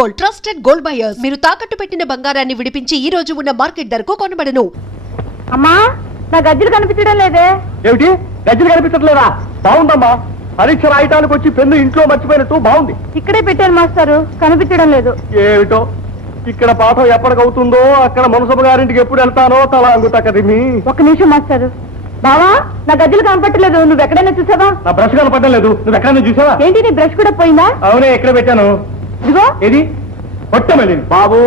Gold, trusted gold buyers. మీరు తాకట్టు పెట్టిన బంగారాన్ని విడిపించి ఈ రోజు ఉన్న మార్కెట్ ధరకు కొనబడను. అమ్మా, నా గజ్జలు కనిపించడం లేదే. ఏమిటి, గజ్జలు కనిపించట్లేదా? బాగుందమ్మా, పరీక్ష రాయటానికి వచ్చి పెన్ను ఇంట్లో మర్చిపోయినట్టు బాగుంది. ఇక్కడే పెట్టాను మాస్టారు, కనిపించడం లేదు. ఏమిటో, ఇక్కడ పాఠం ఎప్పటికవుతుందో అక్కడ మనసభ గారింటికి ఎప్పుడు వెళ్తానో తల అంగుతకదిమి. ఒక్క నిమిషం మాస్టారు. బావా, నా గజ్జలు కనపట్టలేదు, నువ్వు ఎక్కడైనా చూసావా? నా బ్రష్ కనపడడం లేదు, నువ్వు ఎక్కడైనా చూసావా? ఏంటి, నీ బ్రష్ కూడా పోయిందా? అవునే, ఎక్కడ పెట్టాను. ఇదిగో. ఏది? కొట్టమని బాబు,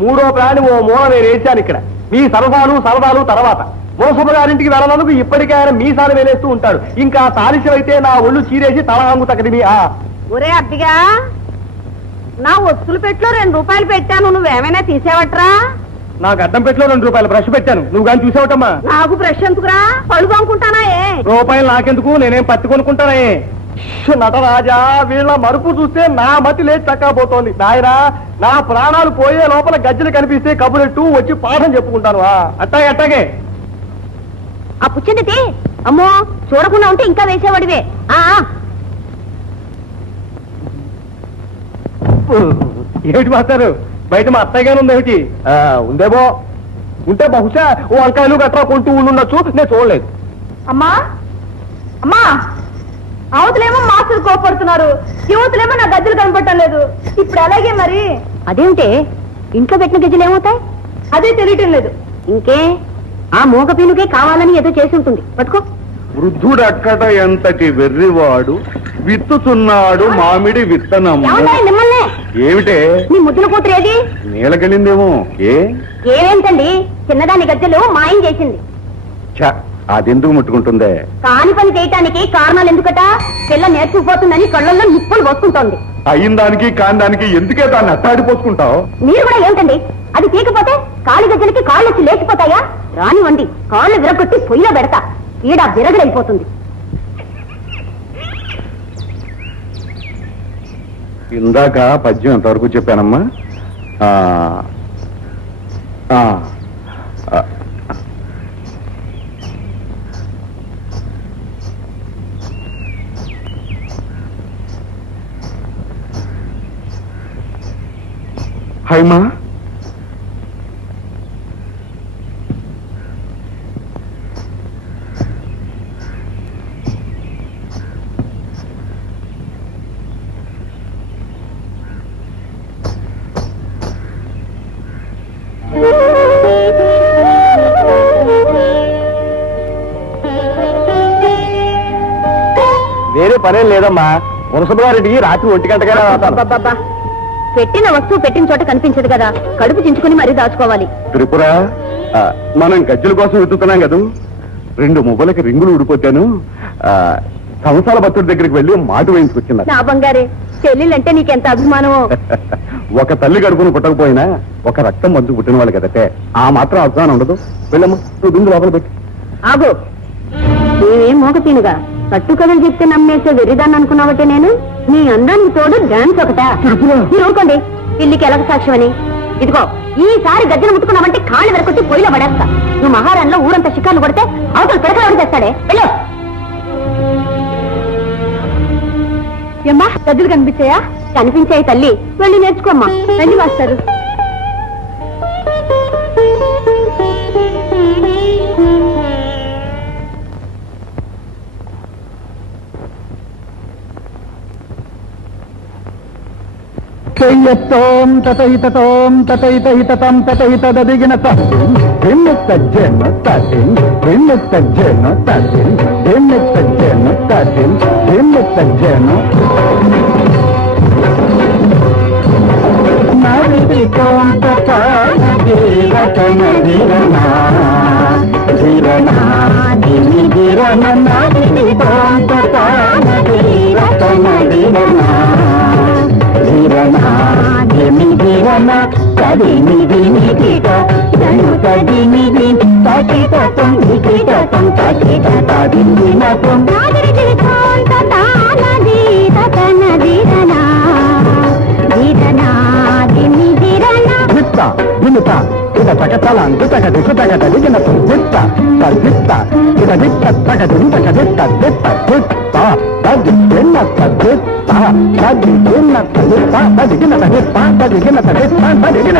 మూడో ప్రాణి ఓ మూల నేను వేసాను ఇక్కడ. మీ సరదాలు తర్వాత మనసభ గారింటికి వెళ్ళనందుకు ఇప్పటికే ఆయన మీసాలు వేలేస్తూ ఉంటాడు. ఇంకా తాలిసం అయితే నా ఒళ్ళు చీరేసి తల అంగుతకదిమి. ఒరే అబ్బిగా, నా వస్తువులు పెట్లో 2 రూపాయలు పెట్టాను, నువ్వేమైనా తీసేవట్రా? నాకు అడ్డం పెట్లో 2 రూపాయలు బ్రష్ పెట్టాను, నువ్వు కానీ చూసావటమ్మా? నాకు బ్రష్ ఎందుకురా, పళ్ళు కొనుక్కుంటానా? రూపాయలు నాకెందుకు, నేనేం పత్తి కొనుక్కుంటానే. నటరాజా, వీళ్ళ మరుపు చూస్తే నా మతి లేచి చక్కపోతోంది. నాయనా, నా ప్రాణాలు పోయే లోపల గజ్జలు కనిపిస్తే కబురెట్టు వచ్చి పాఠం చెప్పుకుంటాను. అట్టాగే ఆ పుచ్చింది. అమ్మో, చూడకుండా ఉంటే ఇంకా వేసేవాడివే. ఏమిటి మాస్టారు, బయట మా అత్తయ్యగానే ఉంది. ఏమిటి ఉందేమో, ఉంటే బహుశా ఓ వంకాయలు గట్రా కొంటూ ఉండొచ్చు, నేను చూడలేదు. అమ్మా అమ్మా, అవతలేమో మాస్టర్ కోపడుతున్నారు, యువతలేమో నా గజ్జలు కనపడటం లేదు. ఇప్పుడు అలాగే మరి. అదేమిటే, ఇంట్లో పెట్టిన గజ్జలు ఏమవుతాయి? అదే తెలియటం లేదు. ఇంకే, ఆ మూగ పీనుకే కావాలని ఏదో చేసి ఉంటుంది. పట్టుకో. వృద్ధుడక్కట ఎంతటి వెర్రివాడు, విత్తుతున్నాడు మామిడి విత్తనము. మిమ్మల్ని ఏమిటే, నీ ముద్దుల కూతురు ఏది? నీలకెళ్ళిందేమో. ఏమేంటండి, చిన్నదాని గజ్జలు మాయం చేసింది. అదెందుకు ముట్టుకుంటుందే? కాని పని చేయటానికి కారణాలు ఎందుకట? పిల్ల నేర్చుకుపోతుందని కళ్ళల్లో నిప్పులు వస్తుంటోంది. అయిన దానికి కాని దానికి ఎందుకే దాన్ని అట్టాడిపోసుకుంటావు? మీరు కూడా ఏమిటండి, అది తీకపోతే కాలి గజ్జలకి కాళ్ళు వచ్చి లేచిపోతాయా? రానివ్వండి, కాళ్ళు విరగొట్టి పొయ్యిలో పెడతా, ఈడ విరగడైపోతుంది. ఇందాక పద్యం ఎంతవరకు చెప్పానమ్మా? హైమా, వేరే పనేం లేదమ్మా, మునసభ గారింటికి రాత్రి 1 గంటగా పెట్టిన వస్తువు పెట్టిన చోట కనిపించదు కదా, కడుపు చించుకుని మరీ దాచుకోవాలి. త్రిపుర, మనం గజ్జల కోసం వెతుకుతున్నాం కదూ. 2 మువ్వలకి రింగులు ఊడిపోతాను. సంసాల భక్తుడి దగ్గరికి వెళ్ళి మాట వేయించుకొచ్చింది. నా బంగారే, చెల్లెలంటే నీకెంత అభిమానమో. ఒక తల్లి గడుపును పుట్టకపోయినా ఒక రక్తం మంచు పుట్టిన వాళ్ళు కదటే, ఆ మాత్రం అభిమానం ఉండదు. వెళ్ళమ్మా, నువ్వు బిందు లోపల పెట్టి. ఆగో, నేనేం మోగతీనుగా కట్టు కథలు చెప్తే నమ్మేసే వెర్రిదాన్ని అనుకున్నావటే నేను? నీ అందానికి తోడు డాన్స్ ఒకటా? మీరు ఊరుకోండి, పిల్లికి ఎలక సాక్ష్యమని. ఇదిగో, ఈసారి గజ్జలు ముట్టుకున్నావంటే కాళ్ళు వెరకొట్టి పొయ్యిలో పడేస్తా. నువ్వు మహారాణిలో ఊరంతా షికార్లు కొడితే అవతల పిడకలు తెస్తాడే. వెళ్ళు. ఏమ్మా, గజ్జలు కనిపించాయా? కనిపించాయి తల్లి, వెళ్ళి నేర్చుకోమ్మా. రండి మాస్టారు. తైయత్తోం తతైతతోం తతైతహితతం తతైతదదిగిన తహ్తిం భిన్నత్తజ్జన తతిం భిన్నత్తజ్జన తతిం భిన్నత్తజ్జన తతిం భిన్నత్తజ్జన నదికోం తతనదిరతన దిరనా దిరనా దిని దిరన నదికోం తతనదిరతన దిరనా తదిగిన తగతలాంటి తగదికు తగదగిన తదిత్త తదిత్త ఇదదిత్త తగదిని తగదిత్త దిత్త దిత్త తదిగిన తదిత్త తదిగిన తదిత్త తదిగిన తదిత్త తదిగిన తదిత్త తదిగిన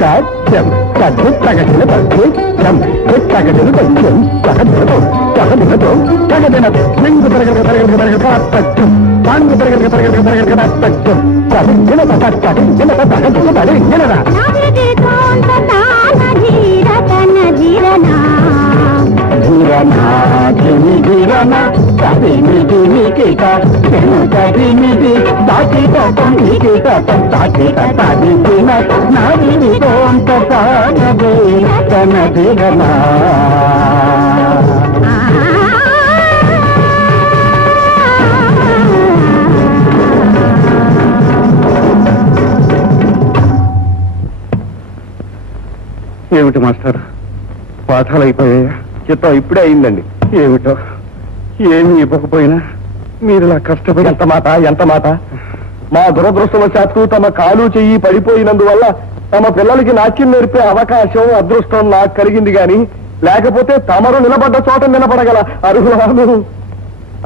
సత్యం తదిత్తగదిన తదిత్తం దిత్తగదిన తదిత్తం తగదినతో తగదినతో తగదిన లింగు తరగతి తరగతి తరగతి తత్యం తాంగు తరగతి తరగతి తరగతి తత్యం తదిగిన తదిగిన తగదిన తదిగినరా ఏమిటి మాస్టర్ పాఠాలు అయిపోయాయా? చిత్తం ఇప్పుడే అయిందండి. ఏమిటో ఏమి ఇవ్వకపోయినా మీరు ఇలా కష్టపడి ఎంత మాట మా దురదృష్టవశాత్తు తమ కాలు చెయ్యి పడిపోయినందువల్ల తమ పిల్లలకి నాట్యం నేర్పే అవకాశం అదృష్టం నాకు కలిగింది గాని లేకపోతే తమరు నిలబడ్డ చోట నిలబడగల అర్హులను.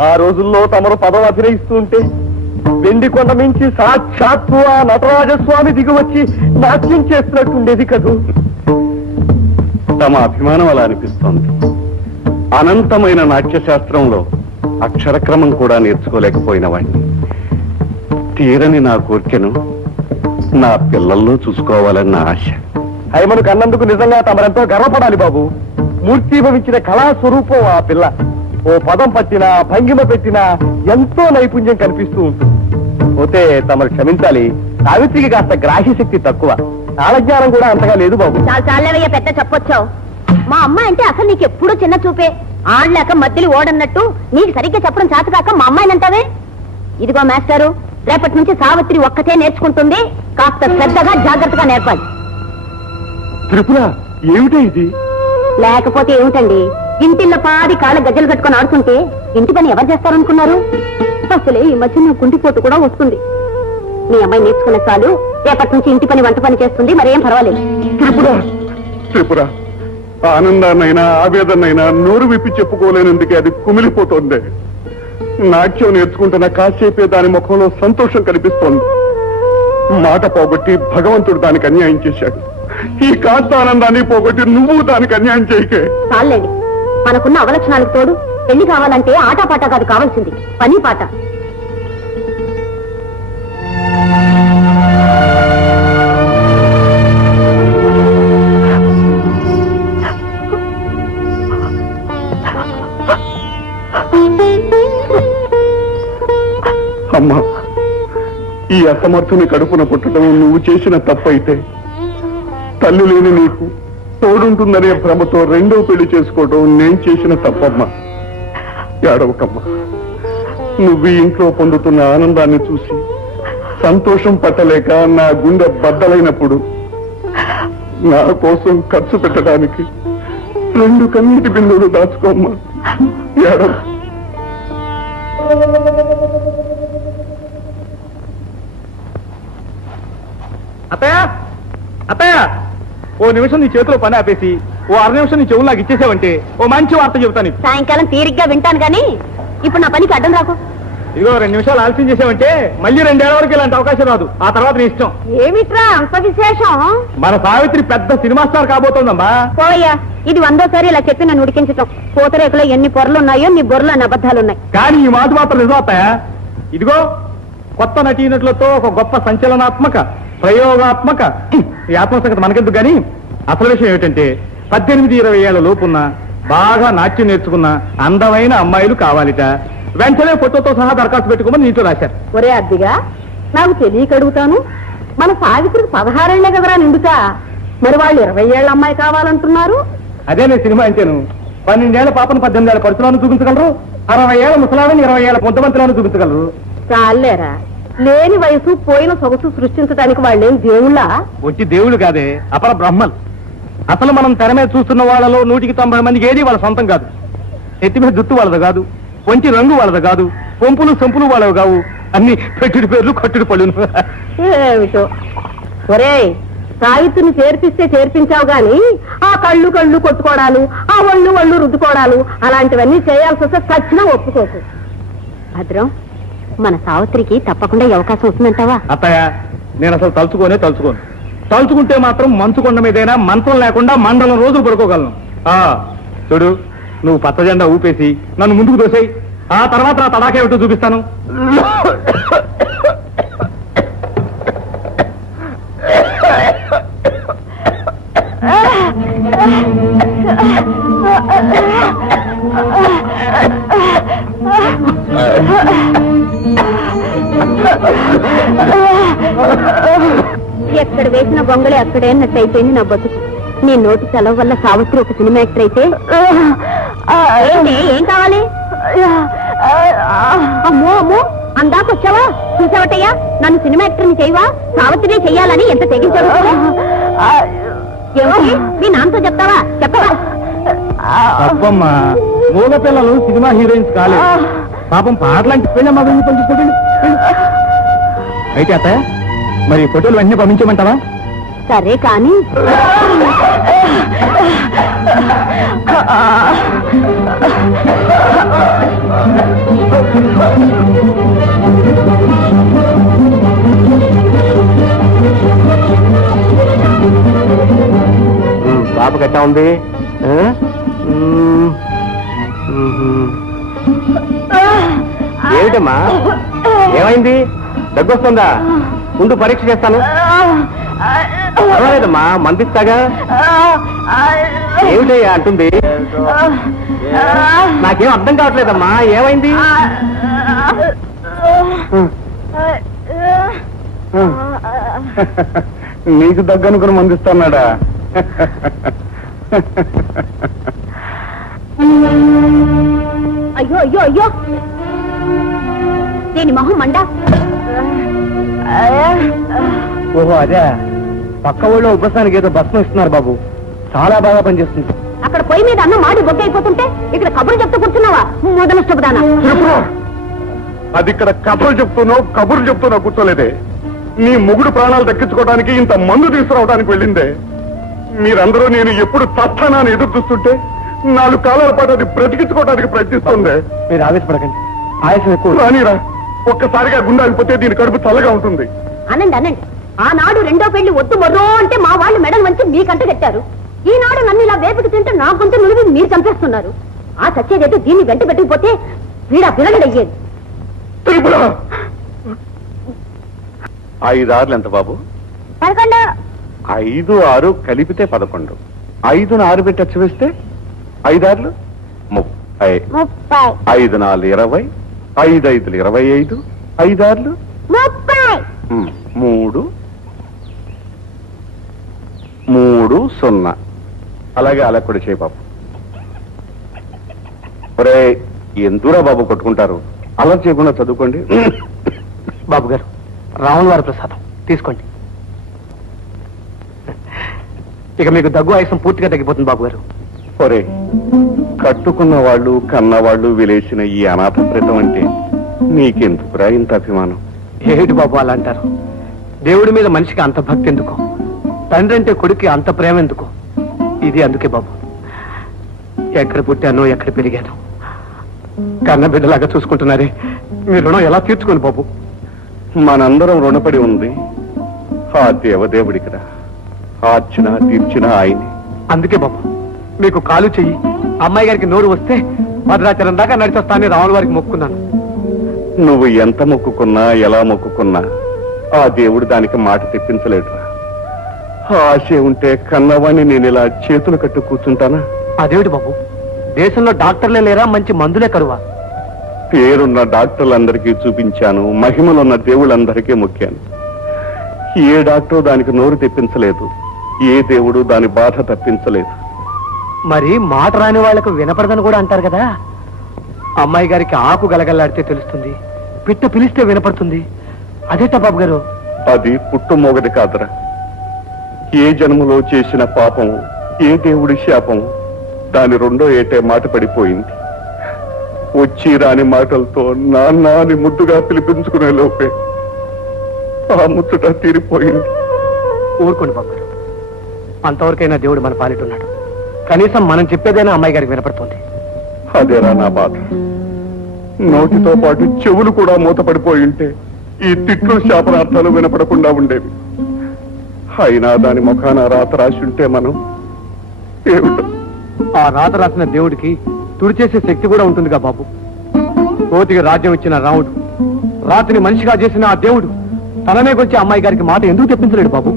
ఆ రోజుల్లో తమరు పదవి అభినయిస్తూ ఉంటే వెండి కొండ మించి సాక్షాత్తు ఆ నటరాజస్వామి దిగివచ్చి నాట్యం చేస్తున్నట్టుండేది కదూ. తమ అభిమానం అలా అనిపిస్తోంది. అనంతమైన నాట్యశాస్త్రంలో అక్షరక్రమం కూడా నేర్చుకోలేకపోయిన వాడిని తీరని నా కోరికను నా పిల్లల్లో చూసుకోవాలన్న ఆశ. హైమను కన్నందుకు నిజంగా తమరెంతో గర్వపడాలి బాబు. మూర్తీభవించిన కళా స్వరూపం ఆ పిల్ల. ఓ పదం పట్టినా భంగిమ పెట్టినా ఎంతో నైపుణ్యం కనిపిస్తూ ఉంటుంది. పోతే తమరు క్షమించాలి, సావిత్రికి కాస్త గ్రాహ్య శక్తి తక్కువ, కాలజ్ఞానం కూడా అంతగా లేదు బాబు. చాలా చాలేవయ్య పెద్ద చెప్పొచ్చావు. మా అమ్మాయి అంటే అసలు నీకు ఎప్పుడూ చిన్న చూపే. ఆడలేక మధ్యలో ఓడన్నట్టు నీకు సరిగ్గా చెప్పడం చేతకాక మా అమ్మాయిని అంటావే. ఇదిగో మాస్టారు, రేపటి నుంచి సావిత్రి ఒక్కతే నేర్చుకుంటుంది. కాస్త శ్రద్ధగా జాగ్రత్తగా నేర్పాలి. త్రిపుర ఏమిటే ఇది? లేకపోతే ఏమిటండి, ఇంటిల్ల పాది కాళ్ళ గజ్జలు కట్టుకొని ఆడుతుంటే ఇంటి పని ఎవరు చేస్తారనుకున్నారు? అసలే ఈ మధ్య నా గుండెపోటు కూడా వస్తుంది. మీ అమ్మాయి నేర్చుకున్న చాలు, రేపటి నుంచి ఇంటి పని వంట పని చేస్తుంది, మరేం పర్వాలేదు. త్రిపుర ఆనందాన్నైనా ఆవేదనైనా నోరు విప్పి చెప్పుకోలేనందుకే అది కుమిలిపోతోంది. నాట్యం నేర్చుకుంటున్న కాసేపే దాని ముఖంలో సంతోషం కనిపిస్తోంది. మాట పోగొట్టి భగవంతుడు దానికి అన్యాయం చేశాడు. ఈ కాస్త ఆనందాన్ని పోగొట్టి నువ్వు దానికి అన్యాయం చేయకే. చాలండి, మనకున్న అవలక్షణాలకు తోడు పెళ్లి కావాలంటే ఆటపాట కాదు కావాల్సింది, పని పాట. అమ్మా, ఈ అసమర్థుని కడుపున పుట్టడం నువ్వు చేసిన తప్పైతే తల్లి లేని నీకు తోడుంటుందనే భ్రమతో రెండో పెళ్లి చేసుకోవడం నేను చేసిన తప్పమ్మా. ఏడవకమ్మా. నువ్వు ఈ ఇంట్లో పొందుతున్న ఆనందాన్ని చూసి సంతోషం పట్టలేక నా గుండె బద్దలైనప్పుడు నా కోసం ఖర్చు పెట్టడానికి 2 కన్నీటి బిందువులు దాచుకోమ్మా. ఏడవ. అత్తయ్య అత్తయ్య, ఓ నిమిషం నీ చేతిలో పని ఆపేసి ఓ 6 నిమిషం నీ చెవులు నాకు ఇచ్చేసావంటే ఓ మంచి వార్త చెబుతాను. సాయంకాలం తీరిగ్గా వింటాను కానీ ఇప్పుడు నా పనికి అడ్డం రాకు. ఇదిగో 2 నిమిషాలు ఆలస్యం చేసావంటే మళ్ళీ 2 ఏళ్ల వరకు ఇలాంటి అవకాశం రాదు. ఆ తర్వాత నీ ఇష్టం. ఏమిట్రా అంత విశేషం? మన సావిత్రి పెద్ద సినిమా స్టార్ కాబోతోందమ్మా. పోయ్యా, ఇది 100సారి ఇలా చెప్పి నన్ను ఉడికించటం. పూతరేకులో ఎన్ని పొరలున్నాయో నీ బొర్రలు అన్ని అబద్ధాలున్నాయి. కానీ ఈ మాట మాత్రం నిజం అత్తయ్య. ఇదిగో కొత్త నటీనటులతో ఒక గొప్ప సంచలనాత్మక ప్రయోగాత్మక ఈ ఆత్మసంగతి మనకెందుకు గాని అసలు విషయం ఏమిటంటే 18-20 ఏళ్ల లోపున్న బాగా నాట్యం నేర్చుకున్న అందమైన అమ్మాయిలు కావాలిట. వెంటనే ఫోటోతో సహా దరఖాస్తు పెట్టుకోమని నీతో రాశారు. ఒరే అద్దిగా, నాకు తెలియక అడుగుతాను, మన సావిత్రికి 16 ఏళ్లే కదరా నిండుతా, మరి వాళ్ళు 20 ఏళ్ల అమ్మాయి కావాలంటున్నారు. అదే నేను సినిమా అంటేను 12 ఏళ్ల పాపను 18 ఏళ్ల పరుచులను చూపించగలరు, 60 ఏళ్ల ముసలాన్ని 20 ఏళ్ల పొంతమంతులను చూపించగలరు. చాలేరా, లేని వయసు పోయిన సొగసు సృష్టించడానికి వాళ్ళేం దేవుళ్ళా? వచ్చి దేవుళ్ళు కాదే, అపర బ్రహ్మలు. అసలు మనం తెర మీద చూస్తున్న వాళ్ళలో 190 మందికి ఏది వాళ్ళ సొంతం కాదు. ఎత్తి మీద జుట్టు వాళ్ళది కాదు, వంచి రంగు వాళ్ళది కాదు, పొంపులు సంపులు వాళ్ళవి కావు, అన్ని పెట్టుడి పేర్లు కట్టుడు పళ్ళు. ఏమిటో ఒరేయ్, సావిత్రిని చేర్పిస్తే చేర్పించావు గాని ఆ కళ్ళు కళ్ళు కొట్టుకోవడాలు, ఆ ఒళ్ళు ఒళ్ళు రుద్దుకోవడాలు అలాంటివన్నీ చేయాల్సి వస్తే సచ్చినా ఒప్పుకోకు. భద్రం, మన సావిత్రికి తప్పకుండా ఈ అవకాశం వస్తుందంటావా? అత్తయ్య, నేను అసలు తలుచుకోను. తలుచుకుంటే మాత్రం మంచు కొండ మీదైనా మంచం లేకుండా మండలం రోజులు పడుకోగలను. చూడు, నువ్వు పచ్చ జెండా ఊపేసి నన్ను ముందుకు దోసేయి. ఆ తర్వాత నా తడాకేమిటో చూపిస్తాను. ఎక్కడ వేసిన గొంగళి అక్కడే అన్నట్టు అయిపోయింది నా బతుకు. నీ నోటి సెలవు వల్ల సావిత్రి ఒక సినిమా యాక్టర్ అయితే ఏం కావాలి? అమ్మో అమ్మో, అందాకొచ్చావా? చూసావటయ్యా, నన్ను సినిమా యాక్టర్ని చేయవా? సావిత్రిని చెయ్యాలని ఎంత తెగించావు? ఏమిటి, మీ నాన్నతో చెప్తావా? చెప్పవా? అబ్బమ్మా, మూగ పిల్లలు సినిమా హీరోయిన్స్ కాలేదు. పాపం పాటలాంటి పెళ్ళమ్మా, వెళ్ళి పంపించుకోండి. అయితే అత్తయ్య, మరి ఫోటోలు వెంటనే పంపించమంటావా? సరే కానీ పాప గట్టా ఉంది. ఏమిటమ్మా, ఏమైంది? దగ్గొస్తుందా? ముందు పరీక్ష చేస్తాను. పర్వాలేదమ్మా, మందిస్తాగా. ఏమిటయ్యా అంటుంది? నాకేం అర్థం కావట్లేదమ్మా, ఏమైంది? నీకు దగ్గనుకుని మందిస్తున్నాడా? అయ్యో అయ్యో అయ్యో, దీని మొహం మండ. ఓహో అదే, పక్క ఊళ్ళో ఉపసానికి ఏదో భస్మం ఇస్తున్నారు బాబు, చాలా బాగా పనిచేస్తుంది. అక్కడ పొయ్యి మీద అన్నం మాడి బొక్క అయిపోతుంటే ఇక్కడ కబుర్లు చెప్తూ కూర్చున్నావా? మొదలష్టపదానా? అది ఇక్కడ కబుర్లు చెప్తున్నావు కూర్చోలేదే. నీ మొగుడు ప్రాణాలు దక్కించుకోవడానికి ఇంత మందు తీసుకురావడానికి వెళ్ళిందే. మీరందరూ నేను ఎప్పుడు తస్తానని ఎదురు చూస్తుంటే 4 కాలాల పాటు అది బ్రతికించుకోవడానికి ప్రయత్నిస్తుంది. మీరు ఆవేశపడకండి, ఆయాసం ఎక్కువ. రానిరా, ఒక్కసారిగా గుండె ఆగిపోతే దీని కడుపు చల్లగా ఉంటుంది. అనండి అనండి, ఆనాడు రెండో పెళ్లి వద్దు మొర్రో అంటే మా వాళ్ళు మెడలు వంచి మీ కంట కట్టారు. ఈనాడు నన్ను ఇలా వేపుకు తింటే నా కొంత నులివి మీరు చంపేస్తున్నారు. ఆ చచ్చేదైతే దీన్ని వెంట పెట్టకపోతే వీడా పిల్లగడయ్యేది. త్రిపుర 5 ఆరులు ఎంత బాబు? 11. 5, 6 కలిపితే 11. 5ను 6 పెట్టి అచ్చు వేస్తే 5 ఆరులు 30. 5 4 20, 5 5 25, 5 ఆరులు 3 0. అలాగే అలా కూడా చేయి బాబు. ఒరే, ఎందురా బాబు కొట్టుకుంటారు? అలా చేయకుండా చదువుకోండి. బాబు గారు, రావణ వారి ప్రసాదం తీసుకోండి. ఇక మీకు దగ్గు ఆయాసం పూర్తిగా తగ్గిపోతుంది బాబు గారు. ఒరే, కట్టుకున్న వాళ్ళు కన్నవాళ్ళు విలేసిన ఈ అనాథ ప్రేతం అంటే నీకెందుకురా ఇంత అభిమానం? ఏమిటి బాబు అలా అంటారు? దేవుడి మీద మనిషికి అంత భక్తి ఎందుకు? తండ్రి అంటే కొడుక్కి అంత ప్రేమ ఎందుకు? ఇది అందుకే బాబు. ఎక్కడ పుట్టానో ఎక్కడ పెరిగాను, కన్న బిడ్డలాగా చూసుకుంటున్నారే, మీ రుణం ఎలా తీర్చుకోను బాబు? మనందరం రుణపడి ఉంది ఆ దేవదేవుడికిరా. ఆర్చిన తీర్చిన ఆయనే. అందుకే బాబు, మీకు కాలు చెయ్యి అమ్మాయి గారికి నోరు వస్తే భద్రాచలం దాకా నడిచొస్తానని రావణ వారికి మొక్కున్నాను. నువ్వు ఎంత మొక్కుకున్నా ఎలా మొక్కుకున్నా ఆ దేవుడు దానికి మాట తెప్పించలేడురా. ఆశ ఉంటే కన్నవాణ్ణి నేను ఇలా చేతులు కట్టు కూర్చుంటానా? అదేమిటి బాబు, దేశంలో డాక్టర్లే లేరా, మంచి మందులే కరువా? పేరున్న డాక్టర్లందరికీ చూపించాను, మహిమలున్న దేవుళ్ళందరికీ మొక్కాను. ఏ డాక్టర్ దానికి నోరు తెప్పించలేదు, ఏ దేవుడు దాని బాధ తప్పించలేదు. మరి మాట రాని వాళ్లకు వినపడదని కూడా అంటారు కదా. అమ్మాయి గారికి ఆకు గలగల్లాడితే తెలుస్తుంది, పిట్ట పిలిస్తే వినపడుతుంది. అదేట బాబు గారు? అది పుట్టుమోగది కాదురా. ఏ జన్మలో చేసిన పాపం, ఏ దేవుడి శాపం దాని రెండో ఏటే మాట పడిపోయింది. వచ్చి రాని మాటలతో నాన్న అని ముద్దుగా పిలిపించుకునే లోపే ఆ ముచ్చట తీరిపోయింది. ఊరుకోండి బాబు గారు, అంతవరకైనా దేవుడు మన పాలిటున్నాడు. కనీసం మనం చెప్పేదైనా అమ్మాయి గారికి వినపడుతుంది. అదేరా నా బాధ. నోటితో పాటు చెవులు కూడా మూతపడిపోయి ఉంటే ఈ తిట్లు శాపనార్థాలు వినపడకుండా ఉండేవి. అయినా దాని ముఖాన రాత రాసి ఉంటే మనం ఏమిటో. ఆ రాత రాసిన దేవుడికి తుడిచేసే శక్తి కూడా ఉంటుందిగా బాబు. కోతికి రాజ్యం ఇచ్చిన రాముడు, రాతిని మనిషిగా చేసిన ఆ దేవుడు తననే వచ్చి అమ్మాయి గారికి మాట ఎందుకు తెప్పించలేడు బాబు?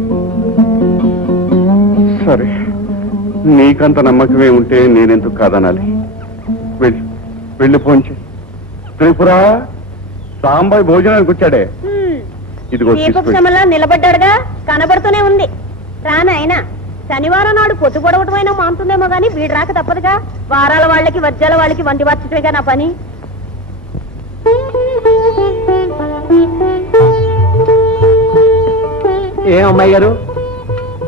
సరే, నీకంత నమ్మకమే ఉంటే నేనెందుకు కాదనాలి? వెళ్ళి ఫోన్ చేయి. త్రిపుర, సాంబాయి భోజనానికి వచ్చాడే, ఇదిగో తీసుకొని. నిలబడ్డాడుగా, కనబడుతూనే ఉంది. రానాయనా, శనివారం నాడు పొద్దు పొడవటమైనా మానుతుందేమో గానీ వీడు రాక తప్పదుగా. వారాల వాళ్ళకి వజ్రాల వాళ్ళకి వండి వచ్చటమేగా నా పని. ఏ అమ్మాయి గారు,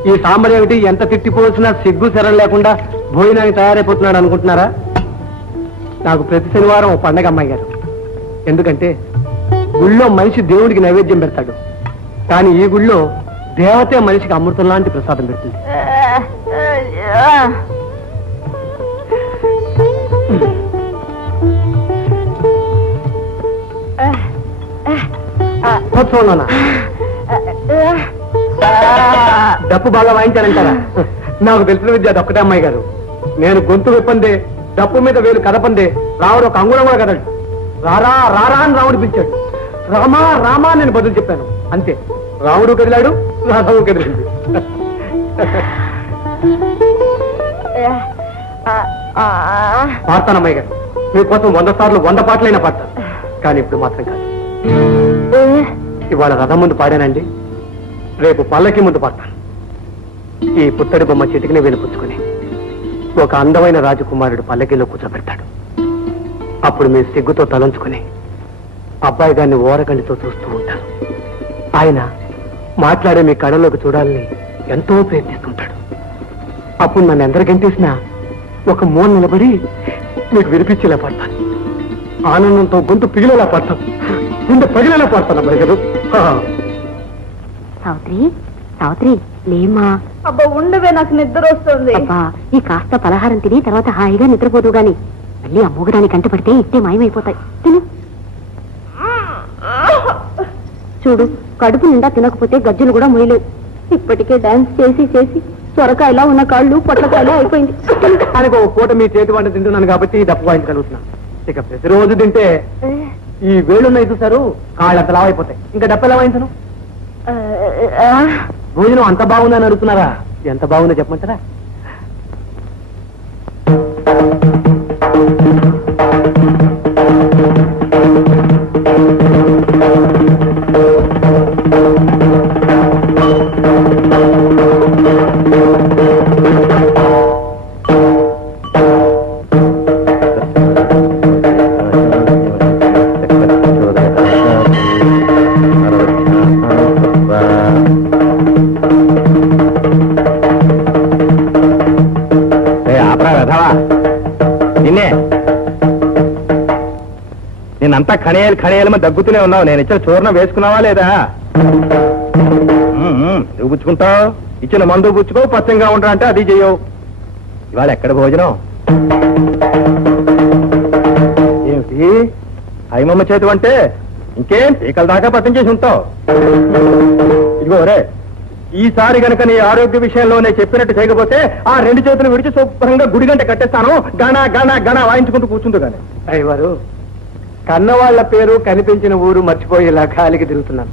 ఈ సాంబార్ ఏమిటి ఎంత తిట్టిపోసినా సిగ్గు శరం లేకుండా భోజనానికి తయారైపోతున్నాడు అనుకుంటున్నారా? నాకు ప్రతి శనివారం ఓ పండగ అమ్మాయి గారు. ఎందుకంటే గుళ్ళో మనిషి దేవుడికి నైవేద్యం పెడతాడు, కానీ ఈ గుళ్ళో దేవతే మనిషికి అమృతం లాంటి ప్రసాదం పెడుతుంది. చూడనా, డప్పు బాగా వాయించారంటారా? నాకు తెలిసిన విద్య అదొక్కటే అమ్మాయి గారు. నేను గొంతు విప్పందే, డప్పు మీద వేలు కదపందే రావుడు ఒక అంగుళం కూడా కదడు. రారా రారా అని రాముడు పిలిచాడు. రామా రామా నేను బదులు చెప్పాను, అంతే. రాముడు కదిలాడు, రాధవు కదిలింది. పాడతాను అమ్మాయి గారు, మీకోసం 100 సార్లు 100 పాటలైనా పాడతాను, కానీ ఇప్పుడు మాత్రం కాదు. ఇవాళ రథం ముందు పాడానండి, రేపు పల్లకి ముందు పాడతాను. ఈ పుత్తడి బొమ్మ చిటికిని వెలుపుచ్చుకుని ఒక అందమైన రాజకుమారుడు పల్లకిలో కూర్చోబెడతాడు. అప్పుడు మీరు సిగ్గుతో తలంచుకుని అబ్బాయి గారిని ఓరగండితో చూస్తూ ఉంటారు. ఆయన మాట్లాడే మీ కళ్ళలోకి చూడాలని ఎంతో ప్రయత్నిస్తుంటాడు. అప్పుడు నన్ను ఎందరు గంటేసినా ఒక మూల నిలబడి మీకు వినిపించేలా పాడతాను. ఆనందంతో గొంతు పిగిలేలా పాడతాను, గుండె పగిలేలా పాడతాను అమ్మాయి గారు. సావిత్రి, సావిత్రి లేమ్మా. అబ్బా ఉండవే, నాకు నిద్ర వస్తుంది. అబ్బా, ఈ కాస్త పలహారం తిని తర్వాత హాయిగా నిద్రపోదు గాని మళ్ళీ అమ్మోగడానికి కంట పడితే ఇట్టే మాయమైపోతాయి. తిను. చూడు, కడుపు నిండా తినకపోతే గజ్జలు కూడా మొయ్యలేవు. ఇప్పటికే డాన్స్ చేసి చేసి సొరకాయలా ఉన్న కాళ్ళు పొట్లకాయలా అయిపోయింది. అని ఒక పూట మీ చేతి వంట తింటున్నాను కాబట్టి డప్పు వాయించగలుగుతున్నాను. ఇక ప్రతిరోజు తింటే ఈ వేళ్ళున్నాయి చూసారు, కాళ్ళు అంత లావైపోతాయి. ఇంకా డప్పు ఎలా వాయించను? భోజనం అంత బాగుందని అడుగుతున్నారా? ఎంత బాగుందో చెప్పమంటారా? నేనంతా ఖణేయాలమని దగ్గుతూనే ఉన్నావు. నేను ఇచ్చిన చూర్ణం వేసుకున్నావా లేదా? నువ్వు పుచ్చుకుంటావు, ఇచ్చిన మందు పుచ్చుకో, పచ్చంగా ఉంటా అంటే అది చెయ్యవు. ఇవాళ ఎక్కడ భోజనం ఏమిటి? అయ్యమ్మ చేతి అంటే ఇంకేం పీకల దాకా పట్టం చేసి ఉంటావు. ఇదిగో రే, ఈసారి గనక నీ ఆరోగ్య విషయంలోనే చెప్పినట్టు చేయకపోతే ఆ 2 చేతులు విడిచి శుభ్రంగా గుడి గంట కట్టేస్తాను. గణ గణ గణ వాయించుకుంటూ కూర్చుంటూ కానీ. అయ్యవారు, కన్నవాళ్ల పేరు కనిపించిన ఊరు మర్చిపోయేలా గాలికి తిరుగుతున్నాను.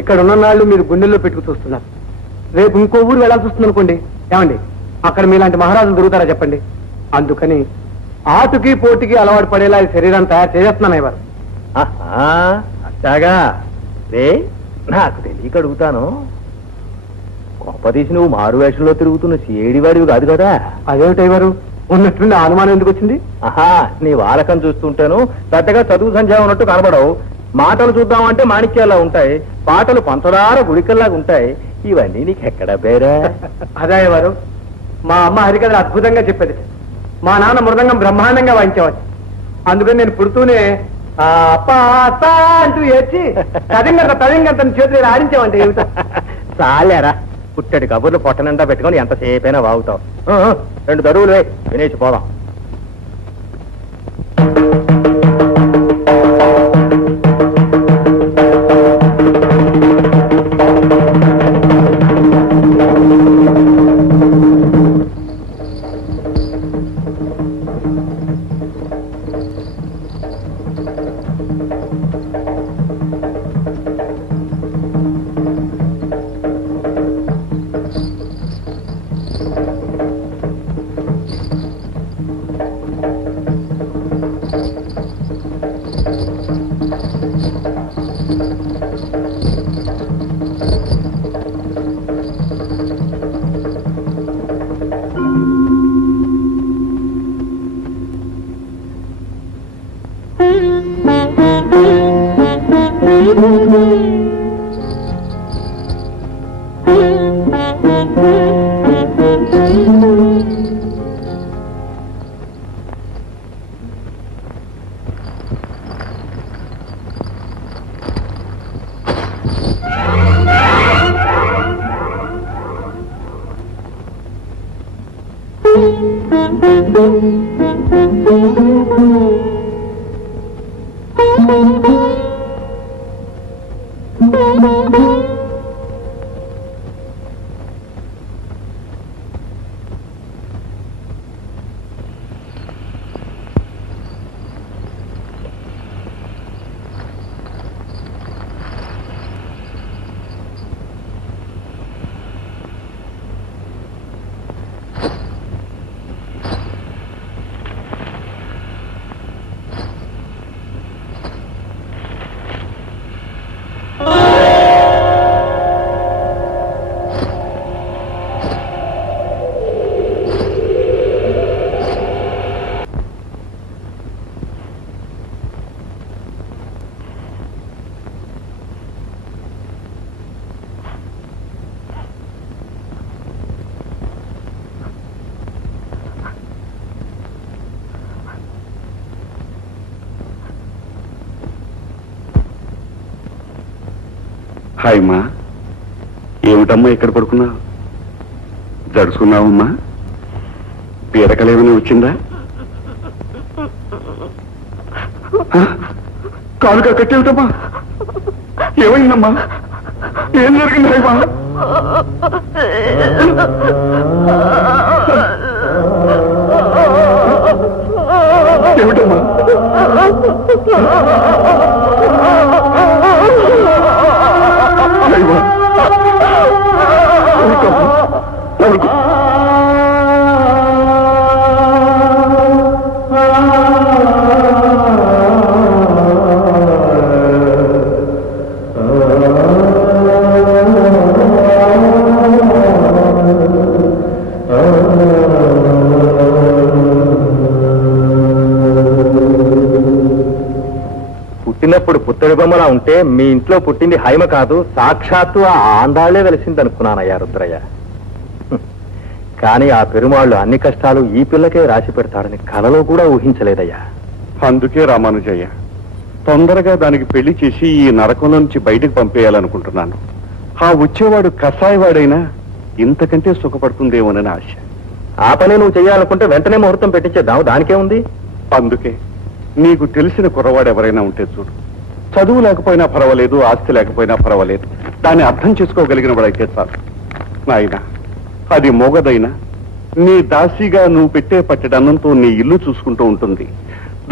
ఇక్కడ ఉన్న నాళ్ళు మీరు గుండెల్లో పెట్టుకు చూస్తున్నారు. రేపు ఇంకో ఊరు వెళ్ళాల్సి వస్తుంది అనుకోండి, ఏమండి అక్కడ మీలాంటి మహారాజులు దొరుకుతారా చెప్పండి? అందుకని ఆటుకి పోటీకి అలవాటు పడేలా ఈ శరీరాన్ని తయారు చేస్తున్నాను అయ్యవారు. అట్టాగా రే, నాకు తెలియక అడుగుతాను. గొప్పదీసి నువ్వు మారు వేషంలో తిరుగుతున్న సేడివాడివి కాదు కదా? అదేమిటయ్యవారు, ఉన్నట్టుండి అనుమానం ఎందుకు వచ్చింది? ఆహా, నీ వాలకం చూస్తుంటాను పెద్దగా చదువు సంధ్య ఉన్నట్టు కనబడవు. మాటలు చూద్దామంటే మాణిక్యాలా ఉంటాయి, పాటలు పంచదార గుడికల్లాగా ఉంటాయి. ఇవన్నీ నీకు ఎక్కడ పేరా? అదే వారు, మా అమ్మ హరికథలు అద్భుతంగా చెప్పేది. మా నాన్న మృదంగం బ్రహ్మాండంగా వాయించేవాడు. అందుకని నేను పుడుతూనే అప్పా అత్తా అంటూ ఏడ్చి తదింగంత చేతులు ఆడించామంటే ఏమిటో. చాలేరా పుట్టడి కబుర్లు పొట్టనండా పెట్టుకొని ఎంతసేపైనా వాగుతావు. 2 దరువులు వినేసి పోదాం. హాయ్ అమ్మా, ఏమిటమ్మా ఇక్కడ పడుకున్నావు? జడుచుకున్నావమ్మా? పీడకలేమని వచ్చిందా? కాలుగా కట్టేమిటమ్మా? ఏమైందమ్మా? ఏం జరిగింది హాయమ్మా? ఏమిటమ్మా? హాయమ్మా, ఊరుకో. పుట్టినప్పుడు పుత్తడి బొమ్మలా ఉంటే మీ ఇంట్లో పుట్టింది హైమ కాదు, సాక్షాత్తు ఆ ఆండాళ్లే వెలిసింది అనుకున్నానయ్యా రుద్రయ్య. కానీ ఆ పెరుమాళ్ళు అన్ని కష్టాలు ఈ పిల్లకే రాసి పెడతాడని కలలో కూడా ఊహించలేదయ్యా. అందుకే రామానుజయ్య తొందరగా దానికి పెళ్లి చేసి ఈ నరకంలో నుంచి బయటకు పంపేయాలనుకుంటున్నాను. ఆ వచ్చేవాడు కసాయివాడైనా ఇంతకంటే సుఖపడుతుందేమోనని ఆశ. ఆ పని నువ్వు చెయ్యాలనుకుంటే వెంటనే ముహూర్తం పెట్టించేద్దాం, దానికే ఉంది. అందుకే నీకు తెలిసిన కుర్రవాడు ఎవరైనా ఉంటే చూడు. చదువు లేకపోయినా పర్వాలేదు, ఆస్తి లేకపోయినా పర్వాలేదు, దాన్ని అర్థం చేసుకోగలిగిన వాడైతే చాలు. నాయనా, అది మోగదైనా నీ దాసిగా నువ్వు పెట్టే పట్టెడన్నంతో నీ ఇల్లు చూసుకుంటూ ఉంటుంది.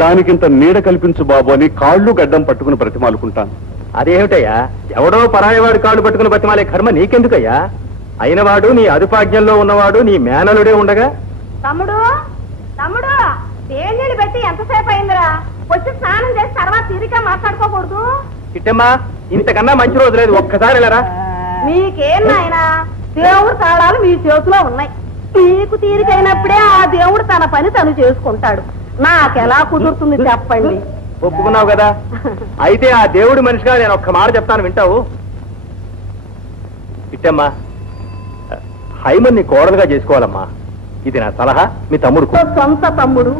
దానికింత నీడ కల్పించు బాబు అని కాళ్ళు గడ్డం పట్టుకుని బ్రతిమాలుకుంటాను. అదేమిటయ్యా, ఎవడో పరాయవాడు కాళ్ళు పట్టుకుని బతిమాలే కర్మ నీకెందుకయ్యా? అయినవాడు నీ అదుపాజ్ఞంలో ఉన్నవాడు నీ మేనలుడే ఉండగా. తమ్ముడు తమ్ముడు నీళ్ళు పెట్టి ఎంతసేపు అయిందిరా? వచ్చి స్నానం చేసి తర్వాత తీరిక మాట్లాడుకోకూడదు. కిట్టమ్మా, ఇంతకన్నా మంచి రోజు లేదు, ఒక్కసారి వెళ్ళరా. మీకేం నాయనా, దేవుడు తాళాలు మీ చేతిలో ఉన్నాయి. మీకు తీరికైనప్పుడే ఆ దేవుడు తన పని తను చేసుకుంటాడు. నాకెలా కుదురుతుంది చెప్పండి? ఒప్పుకున్నావు కదా, అయితే ఆ దేవుడి మనిషిగా నేను ఒక్క మాట చెప్తాను, వింటావు? కిట్టమ్మా, హైమన్ ని కోడలుగా చేసుకోవాలమ్మా. ఇది నా సలహా. మీ తమ్ముడు సొంత తమ్ముడు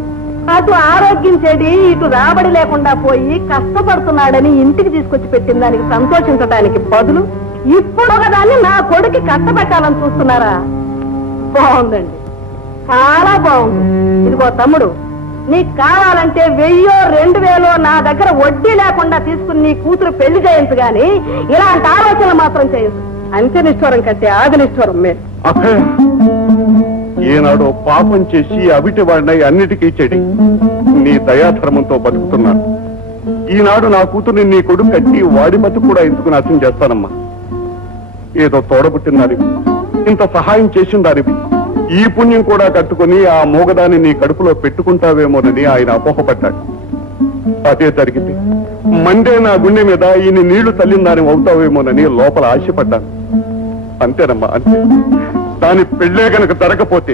అటు ఆరోగ్యం చెడి ఇటు రాబడి లేకుండా పోయి కష్టపడుతున్నాడని ఇంటికి తీసుకొచ్చి పెట్టిన దానికి సంతోషించడానికి బదులు ఇప్పుడు ఒకదాన్ని నా కొడుకు కష్టపెట్టాలని చూస్తున్నారా? బాగుందండి, చాలా బాగుంది. ఇదిగో తమ్ముడు, నీకు కావాలంటే 1000-2000 నా దగ్గర వడ్డీ లేకుండా తీసుకుని నీ కూతురు పెళ్లి చేయొచ్చు గాని ఇలాంటి ఆలోచనలు మాత్రం చేయొచ్చు. అంత్యనిష్ఠూరం కంటే ఆదినిష్ఠూరం మేలు. అక్కయ్య, ఏనాడో పాపం చేసి అవిటి వాడినై అన్నిటికీ చెడి నీ దయాధర్మంతో బతుకుతున్నాను. ఈనాడు నా కూతుర్ని నీ కొడుకు కట్టి వాడి బతుకు కూడా ఎందుకు నాశనం చేస్తానమ్మా? ఏదో తోడబుట్టినారివి, ఇంత సహాయం చేసిందారివి, ఈ పుణ్యం కూడా కట్టుకుని ఆ మోగదాన్ని నీ కడుపులో పెట్టుకుంటావేమోనని ఆయన అపోహపడ్డాడు. అదే జరిగింది. మండే నా గుండె మీద ఈయన నీళ్లు తల్లిందాని అవుతావేమోనని లోపల ఆశపడ్డాను. అంతేనమ్మా, అంతే. దాని పెళ్ళే గనక జరగపోతే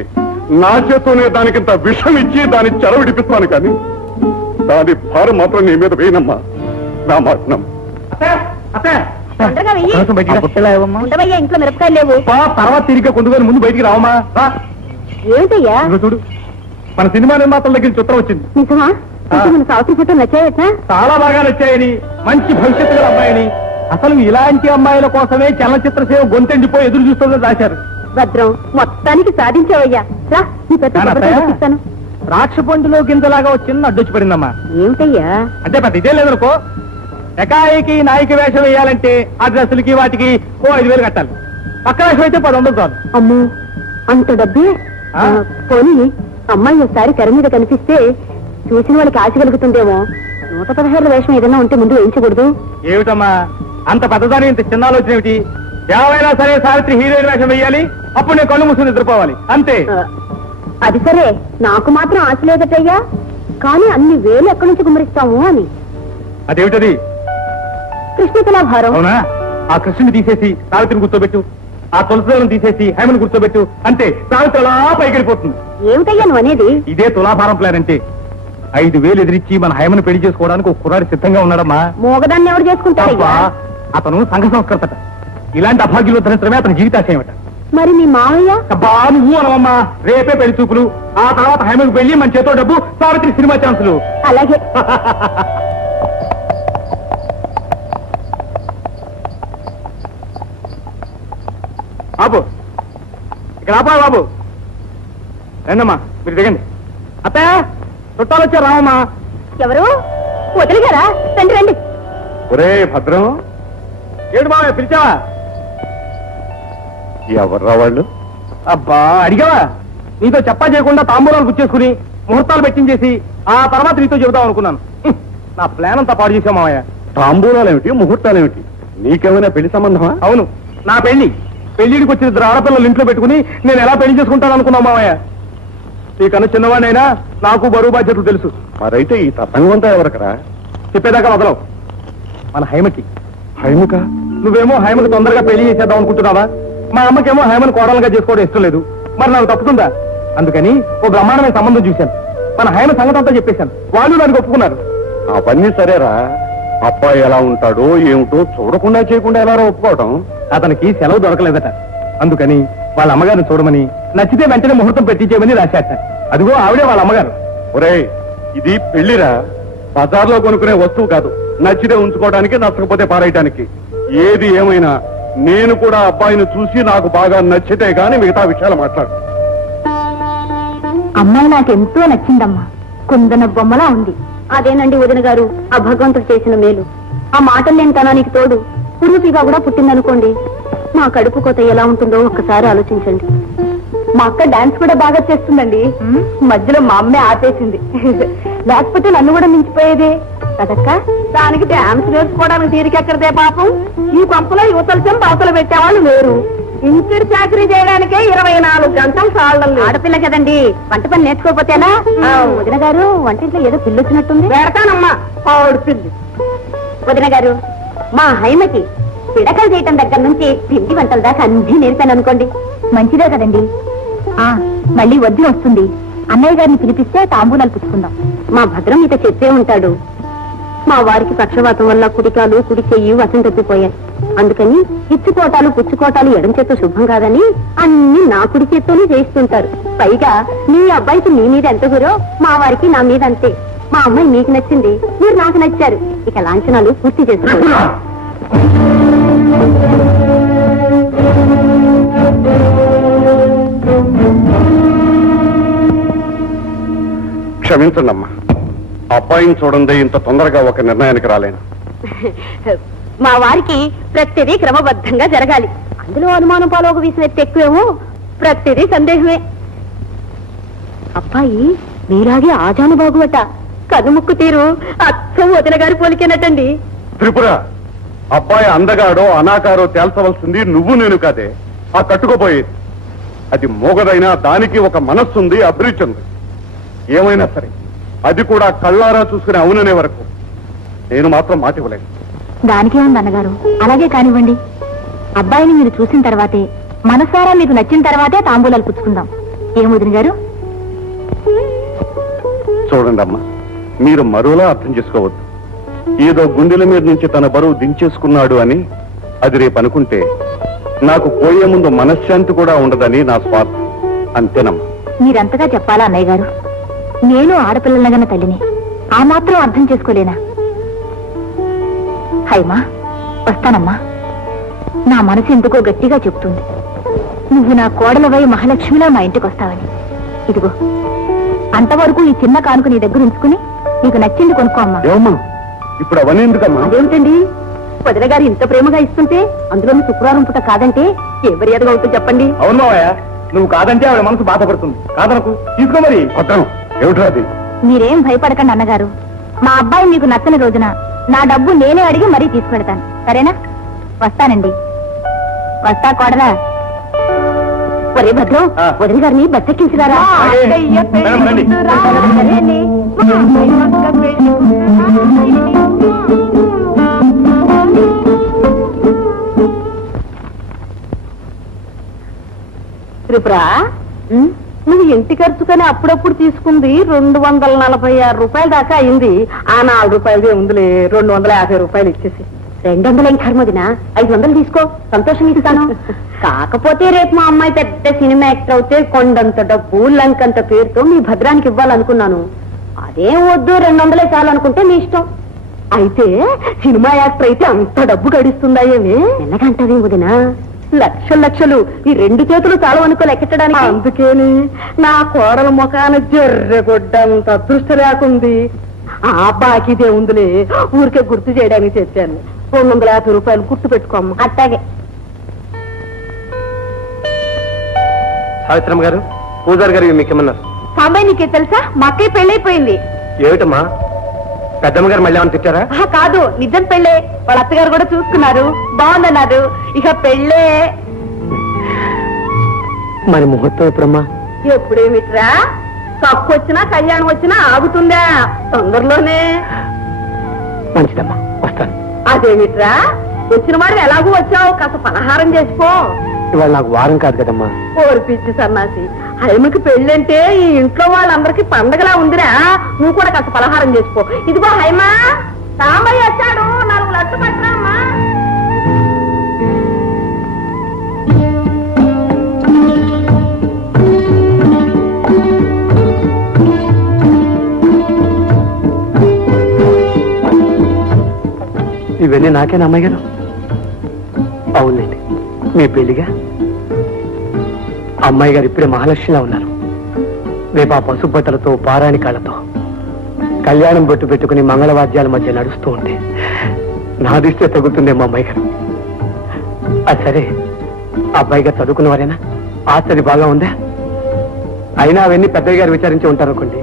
నా చేతోనే దానికింత విషం ఇచ్చి దాని చెరవిడిపిస్తాను, కానీ దాని భారం మాత్రం నీ మీద వేయనమ్మా. నా మాటనం. తొందరగా వెయ్యి. ఉండవయ్యా, ఇంట్లో మిరపకాయలు లేవు. తర్వాత తిరిగి కొందుకొని ముందు బయటికి రావమ్మా. రా. ఏమిటయ్యా? ఇదిగో చూడు, మన సినిమా నిర్మాతల దగ్గర చిత్రం వచ్చింది. నిజమా? మన సావిత్రి ఫోటో నచ్చాయట. చాలా బాగా నచ్చాయని, మంచి భవిష్యత్తు గల అమ్మాయిని, అసలు ఇలాంటి అమ్మాయిల కోసమే చలనచిత్ర సేవ గొంతెండిపోయి ఎదురు చూస్తుందని రాశారు. భద్రం, మొత్తానికి సాధించావయ్యా. రా, నీ పెద్ద ఇస్తాను. ద్రాక్ష పండులో గింజలాగా వచ్చింది అడ్డొచ్చి పడిందమ్మా. ఏమిటయ్యా? అంటే పెద్ద ఇదే లేదనుకో. ఎకాయికి నాయక వేషం వేయాలంటే ఆ డ్రెస్సులకి వాటికి 5000 కట్టాలి. పక్క వేషం అయితే 1000 చాలు. అమ్మో, అంత డబ్బే? ఆ? పోనీ అమ్మాయి ఒకసారి తెర మీద కనిపిస్తే చూసిన వాళ్ళకి ఆశ కలుగుతుందేమో. 116 వేషం ఏదైనా ఉంటే ముందు వేయించకూడదు? ఏమిటమ్మా అంత పెద్దదాని ఇంత చిన్న ఆలోచన ఏమిటి? ఏమైనా సరే సావిత్రి హీరోయిన్ వేషం వేయాలి, అప్పుడు నేను కళ్ళు మూసుకుని నిద్రపోవాలి, అంతే. అది సరే, నాకు మాత్రం ఆశ లేదటయ్యా. కానీ అన్ని వేలు ఎక్కడి నుంచి గుమ్మరిస్తాము అని. అదేమిటది? కృష్ణ తులాభారం. అవునా? ఆ కృష్ణుని తీసేసి సావిత్రిని కూర్చోబెట్టు, ఆ తులసిలను తీసేసి హేమను కూర్చోబెట్టు, అంతే. సావిత్రి అలా పైకి వెళ్ళిపోతుంది. ఏమిటయ్యా నువ్వు అనేది? ఇదే తులాభారం ప్లాన్ అంటే. 5000 ఎదిరించి మన హేమను పెళ్లి చేసుకోవడానికి ఒక కుర్రాడి సిద్ధంగా ఉన్నాడమ్మా. మోగదాన్ని ఎవరు చేసుకుంటాడయ్యా? అతను సంఘ సంస్కృతట. ఇలాంటి అభాగ్యులు ధరించడమే అతని జీవితాశయమట. మరి మీ మావయ్య? అబ్బా నువ్వు అనవమ్మా. రేపే పెళ్లి చూపులు, ఆ తర్వాత హేమకు పెళ్లి, మన చేతో డబ్బు, సావిత్రి సినిమా ఛాన్సులు. అలాగే. బాబు, ఇక్కడ ఆపా బాబు. రండమ్మా, మీరు దిగండి. అత్తే, చుట్టాలు వచ్చారు, రావమ్మా. ఎవరు? వదిలిగారా? రండి రండి. ఒరే భద్రం, ఏడు బాబు పిలిచావా? ఎవర్రా వాళ్ళు? అబ్బా అడిగావా? నీతో చెప్పా చేయకుండా తాంబూలాలు గుచ్చేసుకుని ముహూర్తాలు పెట్టించేసి ఆ తర్వాత నీతో చెబుదాం అనుకున్నాను. నా ప్లాన్ అంతా పాడు చేసావు మావయ్య. తాంబూలాలేమిటి, ముహూర్తాలేమిటి? నీకేమైనా పెళ్లి సంబంధమా? అవును, నా పెళ్లిడికి వచ్చిన 2 ఆడపిల్లలు ఇంట్లో పెట్టుకుని నేను ఎలా పెళ్లి చేసుకుంటాను అనుకున్నావు మావయ్య. నీకన్నా చిన్నవాడినైనా నాకు బరువు బాధ్యతలు తెలుసు. మరైతే ఈ తతంగం అంతా ఎవరికరా? చెప్పేదాకా వదలవు. మన హైమకి. హైముక? నువ్వేమో హైమకు తొందరగా పెళ్లి చేసేద్దాం అనుకుంటున్నావా? మా అమ్మకేమో హైమను కోడలుగా చేసుకోవడం ఇష్టం లేదు. మరి నాకు తప్పుతుందా? అందుకని ఓ బ్రహ్మాండమైన సంబంధం చూశాను. మన హైమ సంగతి అంతా చెప్పేశాను. వాళ్ళు దానికి ఒప్పుకున్నారు. అవన్నీ సరేరా, అబ్బాయి ఎలా ఉంటాడో ఏమిటో చూడకుండా చేయకుండా ఎలా ఒప్పుకోవటం? అతనికి సెలవు దొరకలేదట. అందుకని వాళ్ళ అమ్మగారిని చూడమని, నచ్చితే వెంటనే ముహూర్తం పెట్టించేయమని రాశాట. అదిగో ఆవిడే వాళ్ళ అమ్మగారు. ఒరేయ్, ఇది పెళ్లిరా, బజార్లో కొనుక్కునే వస్తువు కాదు. నచ్చితే ఉంచుకోవడానికి, నచ్చకపోతే పారేయటానికి. ఏది ఏమైనా నేను కూడా అబ్బాయిని చూసి నాకు బాగా నచ్చితే గాని మిగతా విషయాలు మాట్లాడు. అమ్మాయి నాకెంతో నచ్చిందమ్మా. కుందన బొమ్మలా ఉంది. అదేనండి వదిన గారు, ఆ భగవంతుడు చేసిన మేలు. ఆ మాటలు లేని తనానికి తోడు పురుపిగా కూడా పుట్టిందనుకోండి. మా కడుపు కోత ఎలా ఉంటుందో ఒక్కసారి ఆలోచించండి. మా అక్క డాన్స్ కూడా బాగా చేస్తుందండి. మధ్యలో మా అమ్మే ఆపేసింది. లేకపోతే నన్ను కూడా మించిపోయేదే కదక్క. దానికి డాన్స్ నేర్చుకోవడానికి తీరికెక్కడదే పాపం. ఈ పంపలో యువతలసం బాతలు పెట్టేవాళ్ళు వేరు. ఇంటి చాకరీ చేయడానికే 24 గంటలు చాలడం. ఆడపిల్ల కదండి, వంట పని నేర్చుకోకపోతేనా? వదిన గారు, వంటింట్లో ఏదో పిల్లి వచ్చినట్టుంది. పెడతానమ్మా ఆవిడ పిల్లి. వదిన గారు, మా హైమకి పిడకలు చేయటం దగ్గర నుంచి పిండి వంటల దాకా అన్ని నేర్పాను అనుకోండి. మంచిదే కదండి. మళ్ళీ వద్దు వస్తుంది. అన్నయ్య గారిని పిలిపిస్తే తాంబూలాలు పుచ్చుకుందాం. మా భద్రం మీతో చెప్పే ఉంటాడు. మా వారికి పక్షవాతం వల్ల కుడికాలు కుడి చెయ్యి వసం తప్పిపోయాయి. అందుకని ఇచ్చుకోటాలు పుచ్చుకోటాలు ఎడం చేత్తో శుభం కాదని అన్ని నా కుడి చేత్తోనే చేయిస్తుంటారు. పైగా మీ అబ్బాయికి మీ మీద ఎంత గురో మా వారికి నా మీద అంతే. మా అమ్మాయి మీకు నచ్చింది, మీరు నాకు నచ్చారు. ఇక లాంఛనాలు పూర్తి చేసుకోండి. క్షమించండి అమ్మా, అబ్బాయిని చూడండి ఇంత తొందరగా ఒక నిర్ణయానికి రాలేను. మా వారికి ప్రతిదీ క్రమబద్ధంగా జరగాలి. అందులో అనుమానం పాలోక వీసిన ఎక్కువేమో, ప్రతిదీ సందేహమే. అబ్బాయి మీలాగే ఆజానుబాగువట. కనుముక్కు తీరు అచ్చం వదిన గారి పోలికేనటండి. త్రిపుర, అబ్బాయి అందగాడో అనాకారో తేల్చవలసింది నువ్వు నేను కాదే, ఆ కట్టుకోపోయేది. అది మోగదైనా దానికి ఒక మనస్సుంది, అభిరుచి ఉంది. ఏమైనా సరే అది కూడా కళ్ళారా చూసుకుని అవుననే వరకు నేను మాత్రం మాట ఇవ్వలేను. దానికే ఉంది అన్నగారు, అలాగే కానివ్వండి. అబ్బాయిని మీరు చూసిన తర్వాతే, మనసారా మీకు నచ్చిన తర్వాతే తాంబూలాలు పుచ్చుకుందాం. ఏం వదిన గారు? చూడండి అమ్మా, మీరు మరోలా అర్థం చేసుకోవద్దు. ఏదో గుండెల మీద నుంచి తన బరువు దించేసుకున్నాడు అని అది రేపు అనుకుంటే నాకు పోయే ముందు మనశ్శాంతి కూడా ఉండదని నా స్వార్థం. అంతేనమ్మా. మీరంతగా చెప్పాలా అన్నయ్య గారు? నేను ఆడపిల్లలగన్న తల్లిని, ఆ మాత్రం అర్థం చేసుకోలేనా? హైమా, వస్తానమ్మా. నా మనసు ఎందుకో గట్టిగా చెప్తుంది, నువ్వు నా కోడలవై మహాలక్ష్మిలా మా ఇంటికి వస్తావని. ఇదిగో, అంతవరకు ఈ చిన్న కానుక నీ దగ్గర ఉంచుకుని నీకు నచ్చింది కొనుక్కో అమ్మా. ఏమమ్మా ఇప్పుడు అవన్నీ ఎందుకమ్మా? అదేమిటండి, వదిన గారు ఇంత ప్రేమగా ఇస్తుంటే అందులోని శుక్రవారం పూట కాదంటే ఏ మర్యాదగా ఉంటుంది చెప్పండి? అవును మావయ్య, నువ్వు కాదంటే ఆవిడ మనసు బాధపడుతుంది. కాదనకు, తీసుకో మరి. కొట్టను ఏమిట్రా అది? మీరేం భయపడకండి అన్నగారు. మా అబ్బాయి మీకు నచ్చని రోజున నా డబ్బు నేనే అడిగి మరీ తీసుకెళ్తాను. సరేనా? వస్తానండి. వస్తా కోడలా. ఒరే భద్రం, ఆ. వదిన గారిని బస్సెక్కించురారా? మేడం, రండి. త్రిపురా, నువ్వు ఇంటి ఖర్చుకని అప్పుడప్పుడు తీసుకుంది 246 రూపాయల దాకా అయింది. ఆ 4 రూపాయలదే ఉందిలే, 250 రూపాయలు ఇచ్చేసి. 200 ఏం కర్మదినా, 500 తీసుకో, సంతోషంగా ఇస్తాను. కాకపోతే రేపు మా అమ్మాయి పెద్ద సినిమా యాక్టర్ అవుతే కొండంత డబ్బు లంకంత పేరుతో మీ భద్రానికి ఇవ్వాలనుకున్నాను. అదేం వద్దు, 200 చాలనుకుంటే మీ ఇష్టం. అయితే సినిమా యాక్టర్ అయితే అంత డబ్బు గడిస్తుందా ఏమి? ఎన్నగంటది వదినా? లక్షలు ఈ 2 చేతులు చాలు అనుకో లెక్కెట్టడానికి. అందుకేని నా కోడల ముఖాన జర్రెగొడ్డంత అదృష్ట లేకుంది. ఆ బాకీదే ఉందిలే, ఊరికే గుర్తు చేయడానికి చెప్పాను. 250 రూపాయలు గుర్తు పెట్టుకోమ్మ. అట్టాగే. సావిత్రమ్మ గారు, పూజారి గారు మీకేమన్నారు? సాంబాయి నీకే తెలుసా, మా అక్కయ్య పెళ్ళైపోయింది. ఏమిటమ్మా, పెద్దమ్మ గారు మళ్ళీ ఏమని తిట్టారా? కాదు, నిజం పెళ్ళే. వాళ్ళ అత్తగారు కూడా చూసుకున్నారు, బాగుందన్నారు. ఇక పెళ్ళే. మరి ముహూర్తం ఎప్పుడమ్మా? ఎప్పుడేమిట్రా, కప్పు వచ్చినా కళ్యాణం వచ్చినా ఆగుతుందా? తొందరలోనే. మంచిదమ్మా, వస్తాను. అదేమిట్రా, వచ్చిన వాడు ఎలాగూ వచ్చావు, కాస్త పలహారం చేసిపో. ఇవాళ నాకు వారం కాదు కదమ్మా. ఓర్పిచ్చి సన్నాసి, హైమకి పెళ్ళంటే ఈ ఇంట్లో వాళ్ళందరికీ పండగలా ఉందిరా. నువ్వు కూడా కాస్త పలహారం చేసిపో. ఇదిగో హైమా, సాంబయ్య వచ్చాడు, 4 లడ్డు పట్టరా అమ్మా. ఇవన్నీ నాకేనా అమ్మాయి గారు? అవునండి, మీ పెళ్లిగా. అమ్మాయి గారు ఇప్పుడే మహాలక్ష్మిలా ఉన్నారు. రేపు ఆ పసుపట్టలతో పారాణి కాళ్ళతో కళ్యాణం బొట్టు పెట్టుకుని మంగళవాద్యాల మధ్య నడుస్తూ ఉంటే నా దృష్టి తగులుతుందేమో అమ్మాయి గారు. అది సరే, అబ్బాయి గారు చదువుకున్నవారేనా? ఆశ్చర్య బాగా ఉందా? అయినా అవన్నీ పెద్దయ్య గారు విచారించి ఉంటారు అనుకోండి.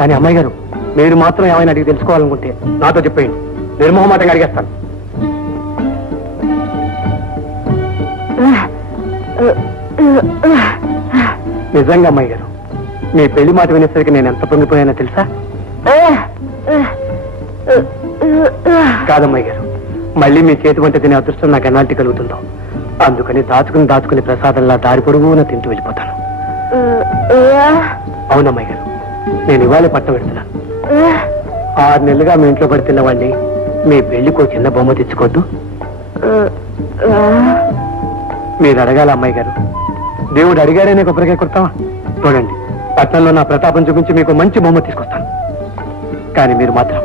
కానీ అమ్మాయి గారు, మీరు మాత్రం ఏమైనా అడిగి తెలుసుకోవాలనుకుంటే నాతో చెప్పేయండి, నిర్మోహమాటంగా అడిగేస్తాను. నిజంగా అమ్మాయి గారు, మీ పెళ్లి మాట వినేసరికి నేను ఎంత పొంగిపోయానో తెలుసా? కాదమ్మాయి గారు, మళ్ళీ మీ చేతి వంట తినే అదృష్టం నాకు ఎలాంటి కలుగుతుందో అందుకని దాచుకుని ప్రసాదంలా దారి పొడుగున తింటూ వెళ్ళిపోతాను. అవునమ్మాయి గారు, నేను ఇవాళ పట్టం పెడుతున్నాను. 6 నెలలుగా మీ ఇంట్లో పడి తిన్నవాడిని మీ పెళ్లికో చిన్న బొమ్మ తెచ్చుకోవద్దు. మీరు అడగాల అమ్మాయి గారు. దేవుడు అడిగాడనే కొబ్బరికాయ కొడతావా? చూడండి, పట్టణంలో నా ప్రతాపం చూపించి మీకు మంచి బొమ్మ తీసుకొస్తాను. కానీ మీరు మాత్రం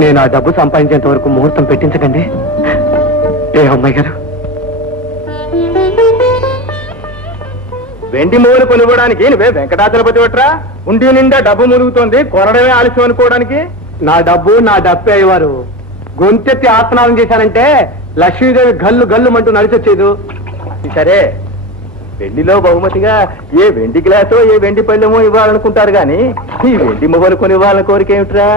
నేను ఆ డబ్బు సంపాదించేంత వరకు ముహూర్తం పెట్టించకండి. ఏ అమ్మాయి గారు? వెండి మూలు కొనుక్కోవడానికి నువ్వే వెంకటాచలపతి పట్రా. ఉండి నిండా డబ్బు మురుగుతోంది, కొనడమే ఆలస్యం అనుకోవడానికి. నా డబ్బు నా డబ్బే అయ్యేవారు. గొంతెత్తి ఆత్మనాదం చేశానంటే లక్ష్మీదేవి గల్లు గల్లు అంటూ నడిచొచ్చేదు. సరే, పెళ్లిలో బహుమతిగా ఏ వెండి గ్లాసో ఏ వెండి పళ్ళెమో ఇవ్వాలనుకుంటారు గాని ఈ వెండి మొబైల్ కొని ఇవ్వాలని కోరిక ఏమిట్రా?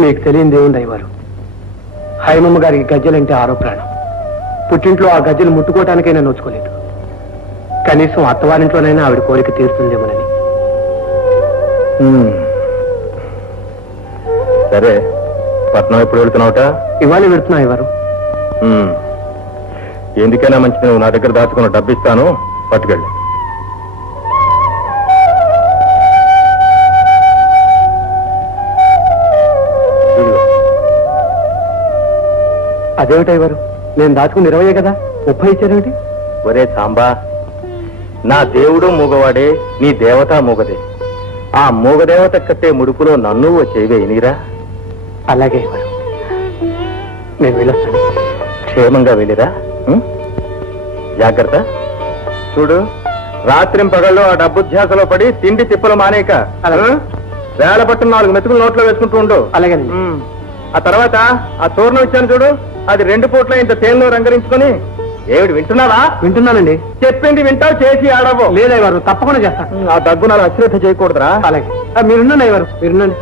మీకు తెలియని దేవుంది అయ్యవారు. హైమమ్మ గారికి గజ్జలంటే ఆరో ప్రాణం. పుట్టింట్లో ఆ గజ్జలు ముట్టుకోవటానికైనా నోచుకోలేదు. కనీసం అత్తవారింట్లోనైనా ఆవిడ కోరిక తీరుతుందేమోనని. సరే, పట్నం ఎప్పుడు వెళుతున్నావుట? ఇవాళ వెళుతున్నా అయ్యవారు. ఎందుకైనా మంచిది, నువ్వు నా దగ్గర దాచుకున్న డబ్బు ఇస్తాను, పట్టుకెళ్ళి. అదేమిటయ్యవారు, నేను దాచుకుని 20 కదా, 30 ఇచ్చారేమిటి? ఒరే సాంబా, నా దేవుడు మూగవాడే, నీ దేవత మూగదే. ఆ మూగదేవత కట్టే ముడుపులో నన్ను చేయవేయనిరా. అలాగే అయ్యవారు, నేను వెళ్ళొస్తాను. క్షేమంగా వెళ్ళిరా. జాగ్రత్త. చూడు, రాత్రి పగళ్ళు ఆ డబ్బు ధ్యాసలో పడి తిండి తిప్పలు మానేక వేల పట్టు 4 మెతుకులు నోట్లో వేసుకుంటూ ఉండు. అలాగే. ఆ తర్వాత ఆ చూర్ణం ఇచ్చాను చూడు, అది 2 పూట్ల ఇంత తేనెలో రంగరించుకొని. ఏమిటి, వింటున్నావా? వింటున్నానండి. చెప్పింది వింటావు, చేసి ఆడవు. లేదయ్యవారు, తప్పకుండా చేస్తాను. ఆ దగ్గు నాకు అశ్రద్ధ చేయకూడదురా. అలాగే, మీరున్నాను అయ్యవారు, మీరున్నాను.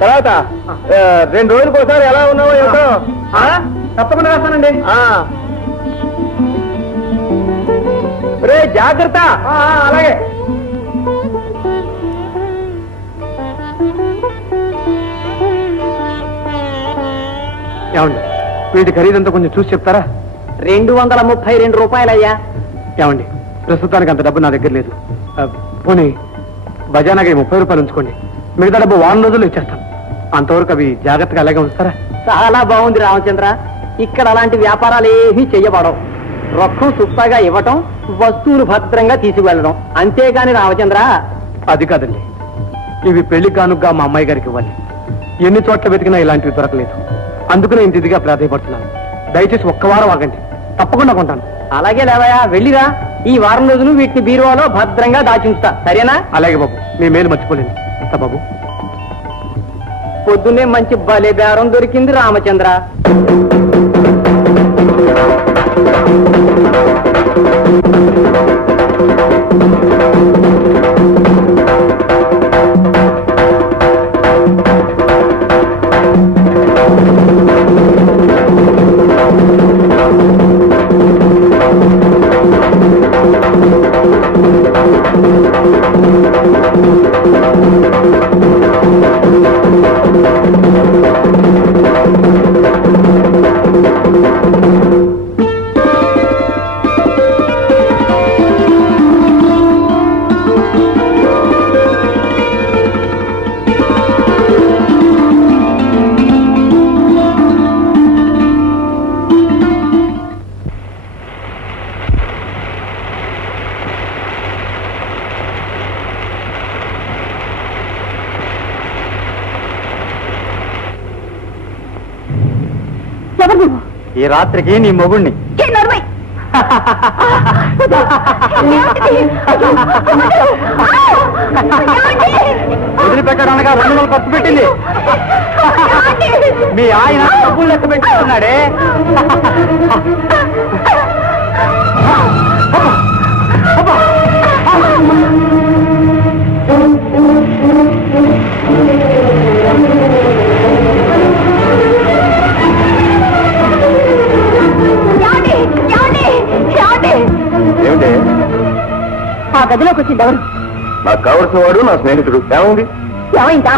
తర్వాత 2 రోజులకు ఒకసారి ఎలా ఉన్నావో ఏమిటో తప్పకుండా వేస్తానండి. రే జాగ్రత్త. అలాగే. ఏమండి, వీటి ఖరీదంతా కొంచెం చూసి చెప్తారా? 232 రూపాయలయ్యా. ఏమండి, ప్రస్తుతానికి అంత డబ్బు నా దగ్గర లేదు. పోనీ బజానాకి 30 రూపాయలు ఉంచుకోండి. మిగతా డబ్బు 1 రోజుల్లో ఇచ్చేస్తాను. అంతవరకు అవి జాగ్రత్తగా అలాగే ఉంచుతారా? చాలా బాగుంది రామచంద్ర. ఇక్కడ అలాంటి వ్యాపారాలు ఏమీ చెయ్యబడవు. రొక్కం సుప్పాగా ఇవ్వటం, వస్తువులు భద్రంగా తీసుకువెళ్ళడం, అంతేగాని రామచంద్ర. అది కాదండి, ఇవి పెళ్లి కానుకగా మా అమ్మాయి గారికి ఇవ్వాలి. ఎన్ని చోట్ల వెతికినా ఇలాంటివి దొరకలేదు. అందుకనే ఇంత ఇదిగా ప్రాధాయపడుతున్నాను. దయచేసి 1 వారం ఆగండి, తప్పకుండా కొంటాను. అలాగే లేవయా, వెళ్ళిరా. ఈ వారం రోజులు వీటిని బీరువాలో భద్రంగా దాచించుతా, సరేనా? అలాగే బాబు, మీ మేలు మర్చిపోలేను. వస్తా బాబు. పొద్దున్నే మంచి బలే బేరం దొరికింది రామచంద్ర. ఈ రాత్రికి నీ మొగుణ్ణి. వదిలిపెట్టడానికి 200 ఖర్చు పెట్టింది. మీ ఆయన డబ్బులు లెక్క పెట్టుకున్నాడే. ఏమిటి? ఆ గదిలోకి వచ్చింది ఎవరు? నాకు కావలసిన వాడు నా స్నేహితుడు. ఏమైంది? ఏమైందా?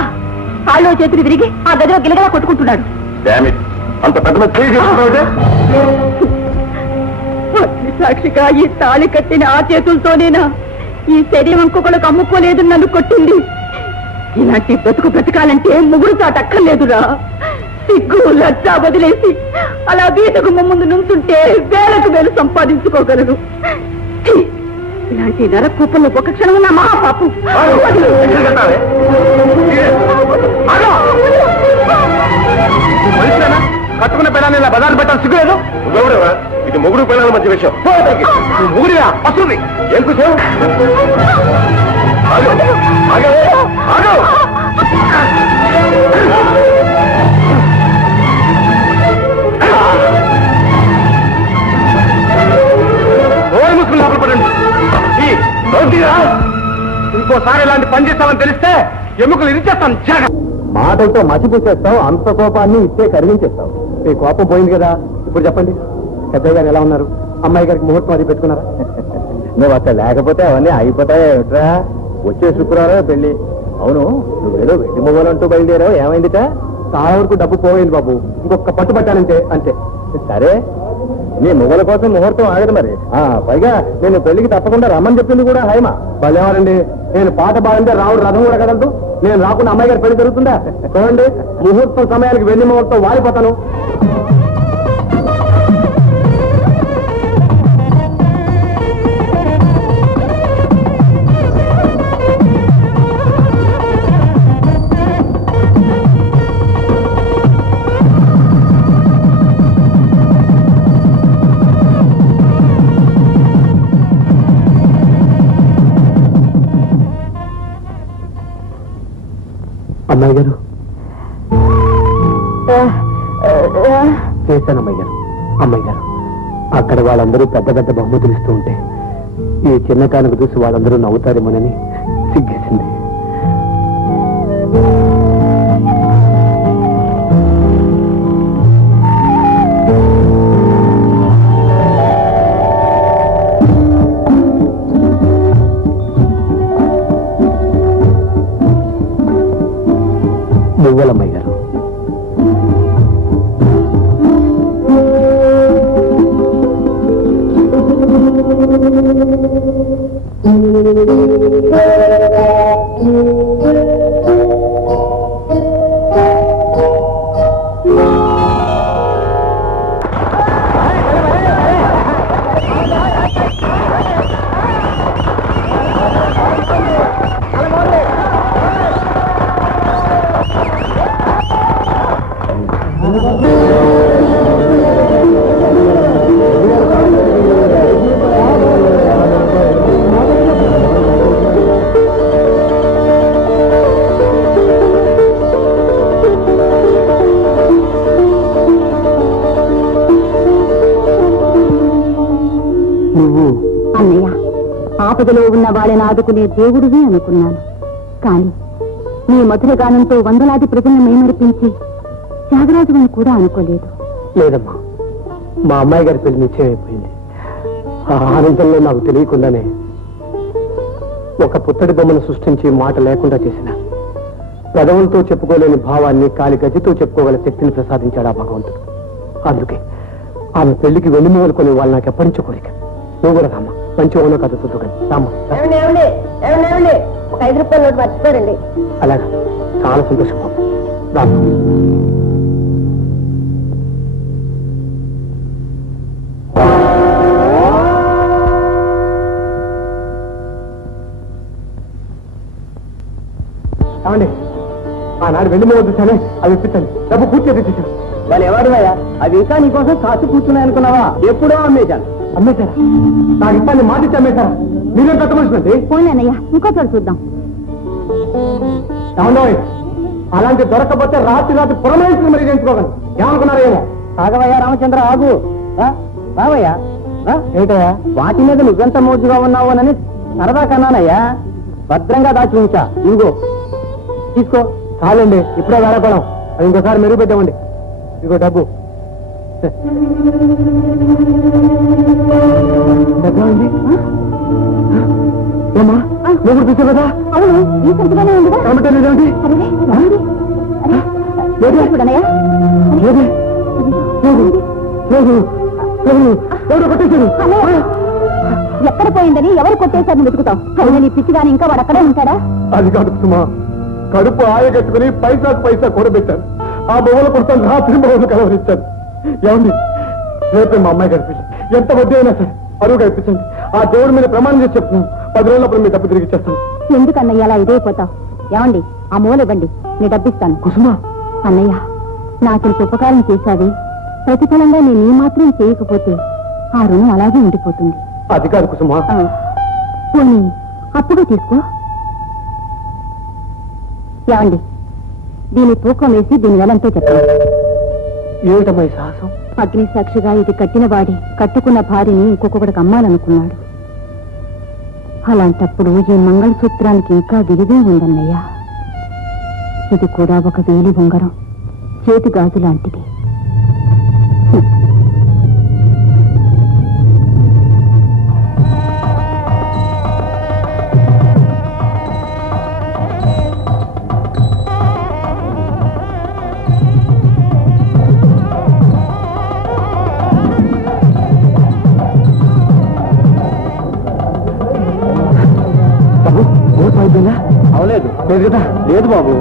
కాళ్ళు చేతులు విరిగి ఆ గదిలో గిలగలా కొట్టుకుంటున్నాడు. అంత పెద్ద సాక్షిగా ఈ తాళి కట్టిన ఆ చేతులతోనేనా ఈ శరీరం ఇంకొకళ్ళకు అమ్ముకోలేదు నన్ను కొట్టింది. ఇలాంటి బ్రతుకు బ్రతకాలంటే ముగ్గురు చాటక్కర్లేదురా. సిగ్గు లజ్జ వదిలేసి అలా వీధకు ముందు నుంచుంటే వేలకు వేలు సంపాదించుకోగలను. ఛీ! ఇలాంటి నరకూపంలో ఒక క్షణం నా మహాపాపం. కట్టుకున్న పిల్లల్ని ఇలా బజారు పెట్టాలి సిగ్గులేదు. నువ్వెవడవా? ఇది మొగుడు పిల్లల మధ్య విషయం. ముగుడిగా వస్తుంది ఏం కూర్చోవు? ఆగు, ఆగు, ఆగు. ఓరి ముసుగులు లోపల పడండి. ఇంకోసారి ఇలాంటి పని చేస్తామని తెలిస్తే ఎముకలు ఇరిచేస్తాను. మాటలతో మసిపూసేస్తావు, అంత కోపాన్ని ఇచ్చే కరిగించేస్తావు. మీ కోపం పోయింది కదా. ఇప్పుడు చెప్పండి, పెద్దయ్య గారు ఎలా ఉన్నారు? అమ్మాయి గారికి ముహూర్తం అది పెట్టుకున్నారా? నువ్వు అసలు లేకపోతే అవన్నీ అయిపోతాయా ఏమిట్రా? వచ్చే శుక్రవారం పెళ్లి. అవును, నువ్వేదో వెండి మొగలంటూ బయలుదేరావు, ఏమైందిట? చాలా వరకు డబ్బు పోయింది బాబు, ఇంకొక పట్టు పట్టానంటే అంతే. సరే, నీ మొగల కోసం ముహూర్తం ఆగదు మరి. పైగా నేను పెళ్లికి తప్పకుండా రమ్మని చెప్పింది కూడా హైమ. భలేవారండి, నేను పాట బాగుంటే రావుడు రథం కూడా కదలదు. నేను రాకుండా అమ్మాయి గారి పెళ్లి జరుగుతుందా? చూడండి, ముహూర్తం సమయానికి వెండి ముహూర్తం వాడిపోతాను. అమ్మాయి గారు చేశాను. అమ్మాయి గారు, అమ్మాయి గారు, అక్కడ వాళ్ళందరూ పెద్ద పెద్ద బహుమతులు ఇస్తూ ఉంటే ఈ చిన్న కానుక చూసి వాళ్ళందరూ నవ్వుతారేమోనని సిగ్గేసింది. మువ్వలమ్మాయి గారు, అన్నయ్య, ఆపదలో ఉన్న వాళ్ళని ఆదుకునే దేవుడివి అనుకున్నాను. కానీ నీ మధుర గానంతో వందలాది ప్రజలను మైమరిపించి త్యాగరాజు అని కూడా అనుకోలేదు. లేదమ్మా, మా అమ్మాయి గారి పెళ్లి నిశ్చయమైపోయింది. ఆ ఆనందంలో నాకు తెలియకుండానే ఒక పుత్తడి బొమ్మను సృష్టించి మాట లేకుండా చేసిన, పెదవులతో చెప్పుకోలేని భావాన్ని కాలి గజ్జితో చెప్పుకోగల శక్తిని ప్రసాదించాడు ఆ భగవంతుడు. అందుకే ఆమె పెళ్లికి వెళ్లి మూలుకొని వాళ్ళు నాకు ఎప్పటి నుంచో కోరిక. నువ్వు కూడా రామ్మా, మంచి ఓనో కథ చూద్దుకని రామ్మా. ఒక 5 రూపాయల నోటు మర్చిపోరండి. అలాగా, చాలా సంతోషం రామ్మా. ఏమండి, ఆనాడు వెండి మూల చూశానే, అవి ఇప్పించండి. డబ్బు పూర్తిగా తెచ్చేసాను. వాళ్ళు ఎవరివయ్యా? అవి ఇంకా నీకోసం కాచి కూర్చున్నాయి అనుకున్నావా? ఎప్పుడో అమ్మేశాను. అమ్మేశారా? నాకు ఇప్పని మాట ఇచ్చి అమ్మేశారా? మీరేం కట్టమనిసింది? పోనీ అన్నయ్య, ఇంకో చోటు చూద్దాం. ఏమండోయ్, అలాంటి దొరకపోతే రాత్రి రాత్రి పురమాయించుకుని మరీ చేయించుకోగలను. ఏమనుకున్నారేమో? ఆగవయ్యా రామచంద్ర, ఆగు. రావయ్యా. ఏంటయ్యా? వాటి మీద నువ్వెంత మోజుగా ఉన్నావోనని సరదా కన్నానయ్యా. భద్రంగా దాచి ఉంచా. ఇంకో తీసుకో. చాలండి, ఇప్పుడే వేళపడం. అది ఇంకోసారి మెరుగు పెట్టామండి. ఇదిగో డబ్బు. ఏమా, నువ్వు చూసావు కదా? అవును, ఈ సంచిలోనే ఉందిగా. ఏమిటండి? ఎవరు కొట్టేశాడు? ఎక్కడ పోయిందని ఎవరు కొట్టేశారని వెతుకుతావు? అవును, నీ పిచ్చిగాని ఇంకా వాడు అక్కడే ఉంటాడా? అది కాదు కుసుమా, కడుపు ఆయగట్టుకుని పైసాకు పైసా కూడబెట్టాను. ఆ బొమ్మల కోసం రాత్రి బొమ్మలు కలవరించాను. ఏమండి, రేపే మా అమ్మాయి గడిపి ఎంత వడ్డీ అయినా సరే అరువు కల్పించండి. ఆ దేవుడి మీద ప్రమాణం చేసి చెప్తున్నాను, 10 రోజులప్పుడు మీ డబ్బు తిరిగి ఇచ్చేస్తాను. ఎందుకన్నయ్య అలా ఇదైపోతావు? ఏమండి, ఆ మూల ఇవ్వండి, నీ డబ్బిస్తాను. కుసుమా, అన్నయ్య, నాకు ఇంత ఉపకారం చేశావి, ప్రతిఫలంగా నేను ఈ మాత్రం చేయకపోతే ఆ రుణం అలాగే ఉండిపోతుంది. అది కాదు కుసుమా. పోనీ అప్పుగా తీసుకో. ఏమండి, దీని తూకం వేసి దీని వెలంతో చెప్పండి. ఏమిటమ్మా ఈ సాహసం? అగ్ని సాక్షిగా ఇది కట్టిన వాడి కట్టుకున్న భార్యని ఇంకొకటికి అమ్మాలనుకున్నాడు. అలాంటప్పుడు ఈ మంగళసూత్రానికి ఇంకా విలువే ఉందన్నయ్యా. ఇది కూడా ఒక వేలి ఉంగరం, చేతి గాజు లాంటిది. అవలేదు. లేదు కదా? లేదు బాబు.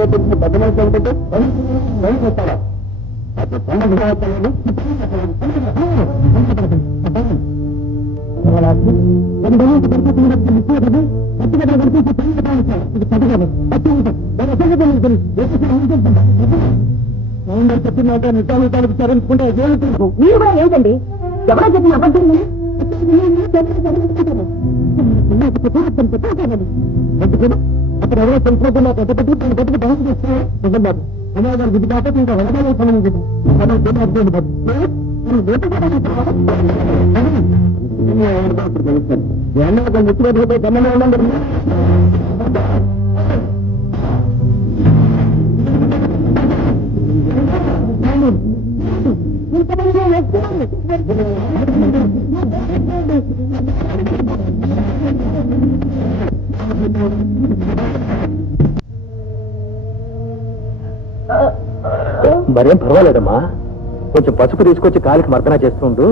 అయితే పెద్ద మనిషి వస్తారా? చెప్పినాక నిజాలు చరించుకుంటే మీరు కూడా ఏమిటండి, ఎవరో చెప్పిన అబద్ధం అప్పుడు ఎవరో తెలుసుకోకుండా పెద్ద పెద్ద పెద్దకి డౌన్ చేస్తున్నారు. నిజంబాబు అమ్మాయి ఇది కాకపోతే ఇంకా వెనకాల సమయం చెప్పి ముఖ్యమంత్రిపై గమనం ఉండండి. మరేం పర్వాలేదమ్మా, కొంచెం పసుపు తీసుకొచ్చి కాలికి మర్దన చేస్తుండు.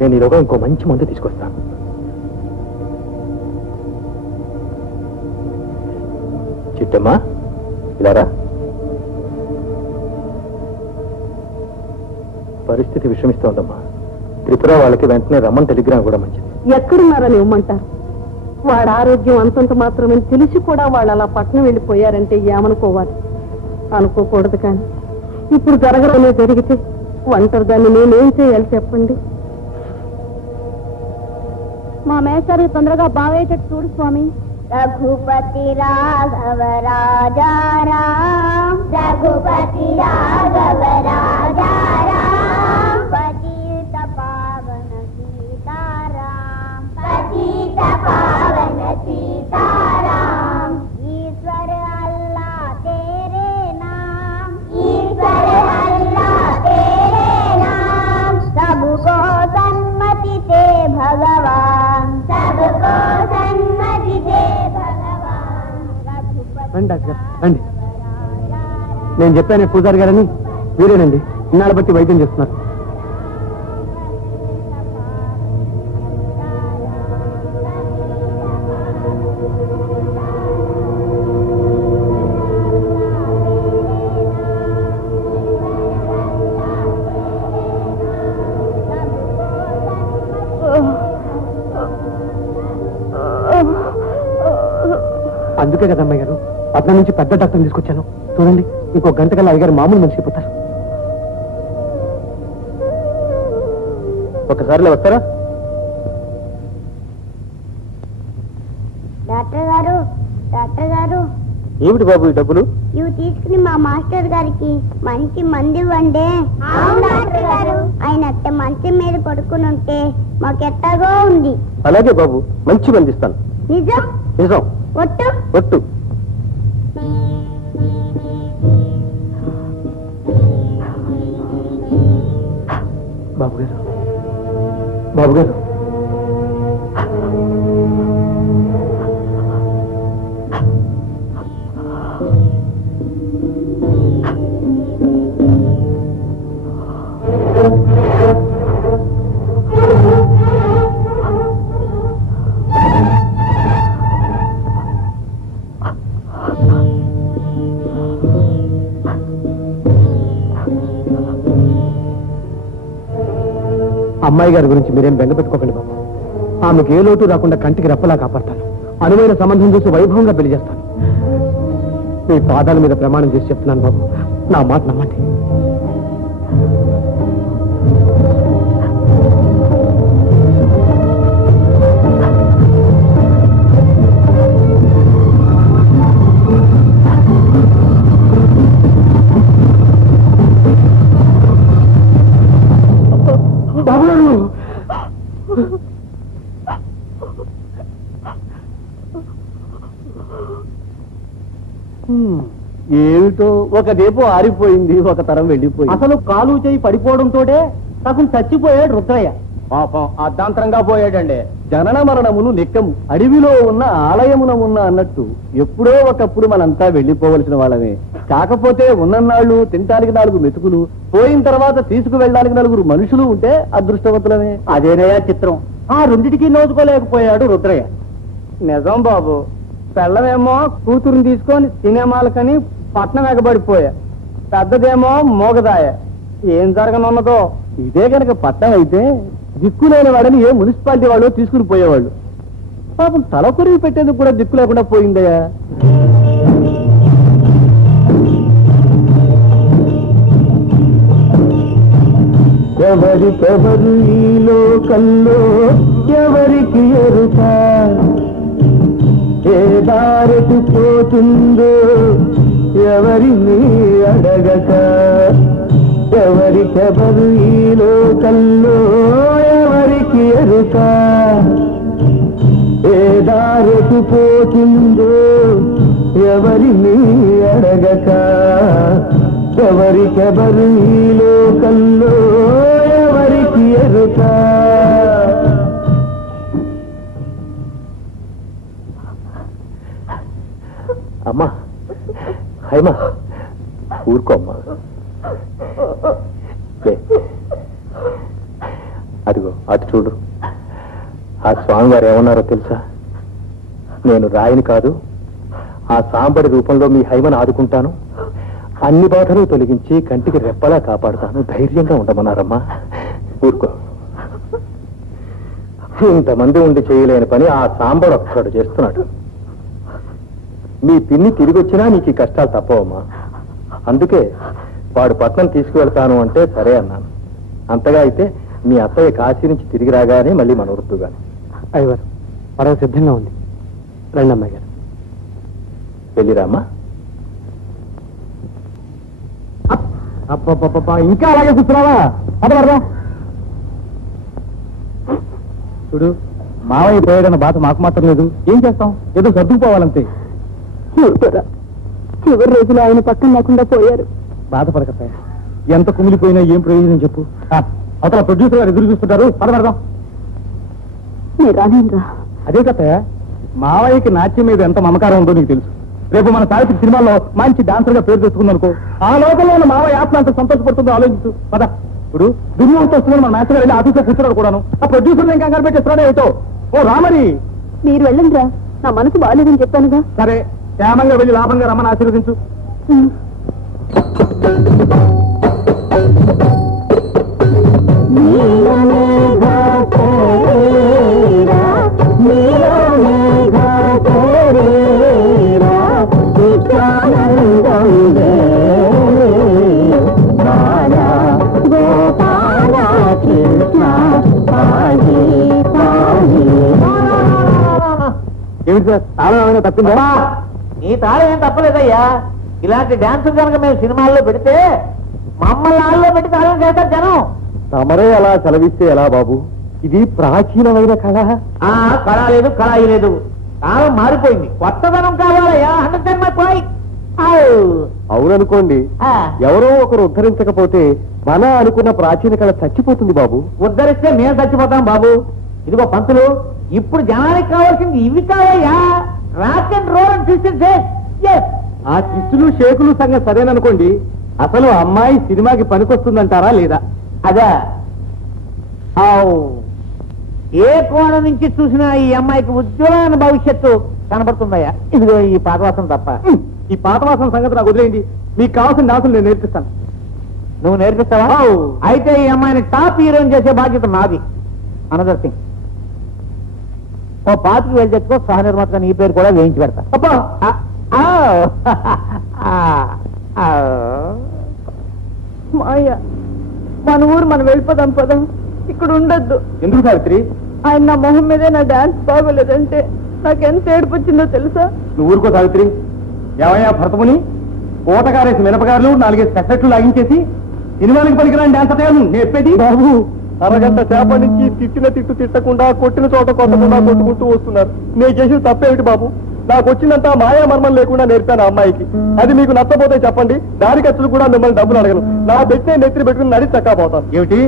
నేను ఈలోగా ఇంకో మంచి మందు తీసుకొస్తాను. చిట్టమ్మా, ఇలారా. పరిస్థితి విషమిస్తోందమ్మా. త్రిపుర వాళ్ళకి వెంటనే రమ్మని టెలిగ్రామ్ కూడా మంచిది. ఎక్కడున్నారని ఇవ్వమంటారు? వాడి ఆరోగ్యం అంతంత మాత్రమే తెలిసి కూడా వాళ్ళు అలా పట్నం వెళ్ళిపోయారంటే ఏమనుకోవాలి? అనుకోకూడదు, కానీ ఇప్పుడు జరగడమే జరిగితే ఒంటరి దాన్ని నేనేం చేయాలి చెప్పండి? మా మేస్టారు తొందరగా బాగయ్యేటట్టు చూడు స్వామి. రఘుపతి రాఘవ రాజారాం, రఘుపతి రాఘవ రాజారాం, పతిత పావన సీతారాం, పతిత పావన సీతారాం, ఈశ్వర అల్లా तेरे नाम, ईश्वर अल्लाह तेरे नाम, सबको सन्मति दे भगवान, सबको सन्मति दे भगवान, రండి, నేను చెప్పాను పూజారి గారని. వీరేనండి, ఇన్నాళ్ళ బట్టి వైద్యం చేస్తున్నారు. అందుకే కదా అమ్మాయి గారు పట్నం నుంచి పెద్ద డాక్టర్ తీసుకొచ్చాను. చూడండి, ఇంకో గంట కల్లా అయ్యగారు మామూలు మనిషి అయిపోతారు. ఒకసారి వస్తారా? డాక్టర్ గారు, డాక్టర్ గారు, ఏమిటి బాబు ఈ డబ్బులు? ఇవి తీసుకుని మా మాస్టర్ గారికి మంచి మంది ఇవ్వండి. ఆయన అట్ట మంచం మీద పడుకుని ఉంటే మాకెట్టాగో ఉంది. అలాగే బాబు, మంచి మంది ఇస్తాను. నిజం? నిజం. ఒట్టు? ఒట్టు. బాబు గారు, బాబు గారు, అమ్మాయి గారి గురించి మీరేం బెంగ పెట్టుకోకండి బాబు. ఆమెకు ఏ లోటు రాకుండా కంటికి రెప్పలా కాపాడతాను. అనువైన సంబంధం చూసి వైభవంగా పెళ్లి చేస్తాను. మీ పాదాల మీద ప్రమాణం చేసి చెప్తున్నాను బాబు, నా మాట నమ్మండి. బాబు గారు, ఏమిటో ఒక దీపం ఆరిపోయింది, ఒక తరం వెళ్ళిపోయింది. అసలు కాలు చేయి పడిపోవడంతోటే సగం చచ్చిపోయాడు రుద్రయ్య. పాపం అర్ధాంతరంగా పోయాడండి. జనన మరణములు నిక్కము, అడవిలో ఉన్న ఆలయమున ఉన్న అన్నట్టు ఎప్పుడో ఒకప్పుడు మనంతా వెళ్ళిపోవలసిన వాళ్ళమే. కాకపోతే ఉన్నన్నాళ్ళు తినడానికి 4 మెతుకులు, పోయిన తర్వాత తీసుకువెళ్ళడానికి 4 మనుషులు ఉంటే అదృష్టవంతులమే. అదేనయా చిత్రం. ఆ రెండిటికి నోచుకోలేకపోయాడు రుద్రయ్య. నిజం బాబు, పెళ్ళమేమో కూతురుని తీసుకొని సినిమాలకని పట్నం ఎగబడిపోయా, పెద్దదేమో మోగదాయ. ఏం జరగనున్నదో. ఇదే కనుక పట్నం అయితే దిక్కులేని వాడని ఏ మున్సిపాలిటీ వాళ్ళు తీసుకుని పోయేవాళ్ళు. పాపం తల కొరివి పెట్టేందుకు కూడా దిక్కు లేకుండా పోయిందయ్యా. ఎవరికెవరు ఈ లోకంలో ఎవరికి ఎరుక, ఏ దారికి పోతుందో ఎవరిని అడగక. ఎవరికెవరు ఈ లోకంలో ఎవరికి ఎరుక, ఏ దారికి పోతుందో ఎవరిని అడగక. ఎవరికెవరు ఈ లోకంలో ఎవరికి ఎరుక. అమ్మా, హైమా, ఊరుకో అమ్మా. అదిగో అటు చూడు, ఆ స్వామివారు ఏమన్నారో తెలుసా? నేను రాయిని కాదు, ఆ సాంబడి రూపంలో మీ హైమను ఆదుకుంటాను, అన్ని బాధలు తొలగించి కంటికి రెప్పలా కాపాడుతాను, ధైర్యంగా ఉండమన్నారమ్మా. ఊరుకో. ఇంతమంది ఉండి చేయలేని పని ఆ సాంబడు ఒక్కడు చేస్తున్నాడు. మీ పిన్ని తిరిగి వచ్చినా నీకు ఈ కష్టాలు తప్పవమ్మా. అందుకే వాడు పట్నం తీసుకువెళ్తాను అంటే సరే అన్నాను. అంతగా అయితే మీ అత్తయ్య కాశీ నుంచి తిరిగి రాగానే మళ్ళీ మన వృత్తుగాని. అయ్యవారు పడవ సిద్ధంగా ఉంది, రండి అమ్మాయి గారు. వెళ్ళిరామ్మా. ఇంకా అలాగే కూర్చున్నావా? పడవరా చూడు, మావయ్య పోయాడన్న బాధ మాకు మాత్రం లేదు. ఏం చేస్తాం, ఏదో సర్దుకుపోవాలంతే. చివరి రోజులు ఆయన పక్కన లేకుండా పోయారు. బాధపడకతాయి, ఎంత కుమిలిపోయినా ఏం ప్రయోజనం చెప్పు. అవతల ప్రొడ్యూసర్ గారు ఎదురు చూస్తుంటారు, పడబెడదాం. నేను రానేరా. అదే కథయ్య, మావయ్యకి నాట్యం మీద ఎంత మమకారం ఉందో నీకు తెలుసు. రేపు మన సాహిత్య సినిమాల్లో మంచి డాన్సర్ గా పేరు తెచ్చుకుందనుకో, ఆ లోకంలో ఉన్న మావయ్య ఆత్మ అంత సంతోషపడుతుందో ఆలోచించు. పద. ఇప్పుడు దుర్యోగంతో వస్తుందని మన మాస్టర్ గారు వెళ్ళి ఆఫీస్లో కూర్చున్నాడు కూడాను. ఆ ప్రొడ్యూసర్ నేను కంగారు పెట్టేస్తున్నాడే ఏటో. ఓ రామరి, మీరు వెళ్ళండి రా, నా మనసు బాగాలేదని చెప్పానుగా. సరే, క్షేమంగా వెళ్ళి లాభంగా రమ్మని ఆశీర్వదించు. గోపాల కృష్ణ ఏమిటి సార్ తాళం ఏమైనా తప్పిందా? నీ తాళం ఏం తప్పలేదయ్యా. ఇలాంటి డాన్స్ కనుక మేము సినిమాల్లో పెడితే మమ్మల్ని ఆల్లో పెట్టి తాళం చేస్తారు జనం. తమరే అలా సెలవిస్తే ఎలా బాబు? ఇది ప్రాచీనమైన కళ. కళ లేదు, కళాయి లేదు. కాలం మారిపోయింది, కొత్తదనం కావాలయ్యా. Understand my point? అవుననుకోండి, ఎవరో ఒకరు ఉద్ధరించకపోతే మన అనుకున్న ప్రాచీన కళ చచ్చిపోతుంది బాబు. ఉద్ధరిస్తే మేము చచ్చిపోతాం బాబు. ఇదిగో పంతులు, ఇప్పుడు జనానికి కావాల్సింది ఇవి కావయ్యా. Rock and roll and twist and shake. yes. ఆ కిస్టులు షేకులు సంగతి సరేననుకోండి, అసలు అమ్మాయి సినిమాకి పనికొస్తుందంటారా లేదా? అదా ఏ కోణం నుంచి చూసినా ఈ అమ్మాయికి ఉజ్వలమైన భవిష్యత్తు కనబడుతుందయ్యా. ఇదిగో ఈ పాదవాసం తప్ప. ఈ పాతవాసన సంగతి నాకు వదిలేయండి. మీకు కావాల్సిన డాన్సులు నేను నేర్పిస్తాను. నువ్వు నేర్పిస్తావా? అయితే ఈ అమ్మాయిని టాప్ హీరోయిన్ చేసే బాధ్యత నాది. అనదర్ థింగ్, ఓ పాతికి వెళ్ళి తెచ్చుకో, సహ నిర్మాతగా నీ పేరు కూడా వేయించి పెడతా. అబ్బా మాయ, మన ఊరు మనం వెళ్ళిపోదాం పదం. ఇక్కడ ఉండొద్దు. ఎందుకు సావిత్రి? ఆయన నా మొహం మీదే నా డాన్స్ బాగోలేదంటే నాకు ఎంత ఏడుపు వచ్చిందో తెలుసా? నువ్వు ఊరుకో సావిత్రి. ఏమయ్యా భరతముని, కోటగారేసి మినపగారులు 4 సెట్లు లాగించేసి సినిమాలకు పనికిరాని డాన్స్ అయ్యాను నేర్పేది బాబు. అరగంట చేప నుంచి తిట్టిన తిట్టు తిట్టకుండా, కొట్టిన చోట కొట్టకుండా కొట్టుకుంటూ వస్తున్నారు. నేను చేసిన తప్పేమిటి బాబు? నాకు వచ్చినంత మాయా మర్మం లేకుండా నేర్పాను అమ్మాయికి. అది మీకు నచ్చపోతే చెప్పండి, దారి ఖర్చులు కూడా మిమ్మల్ని డబ్బులు అడగను. నా పెట్టే నెత్తిని పెట్టుకుని నడి చక్కపోతాను. ఏమిటి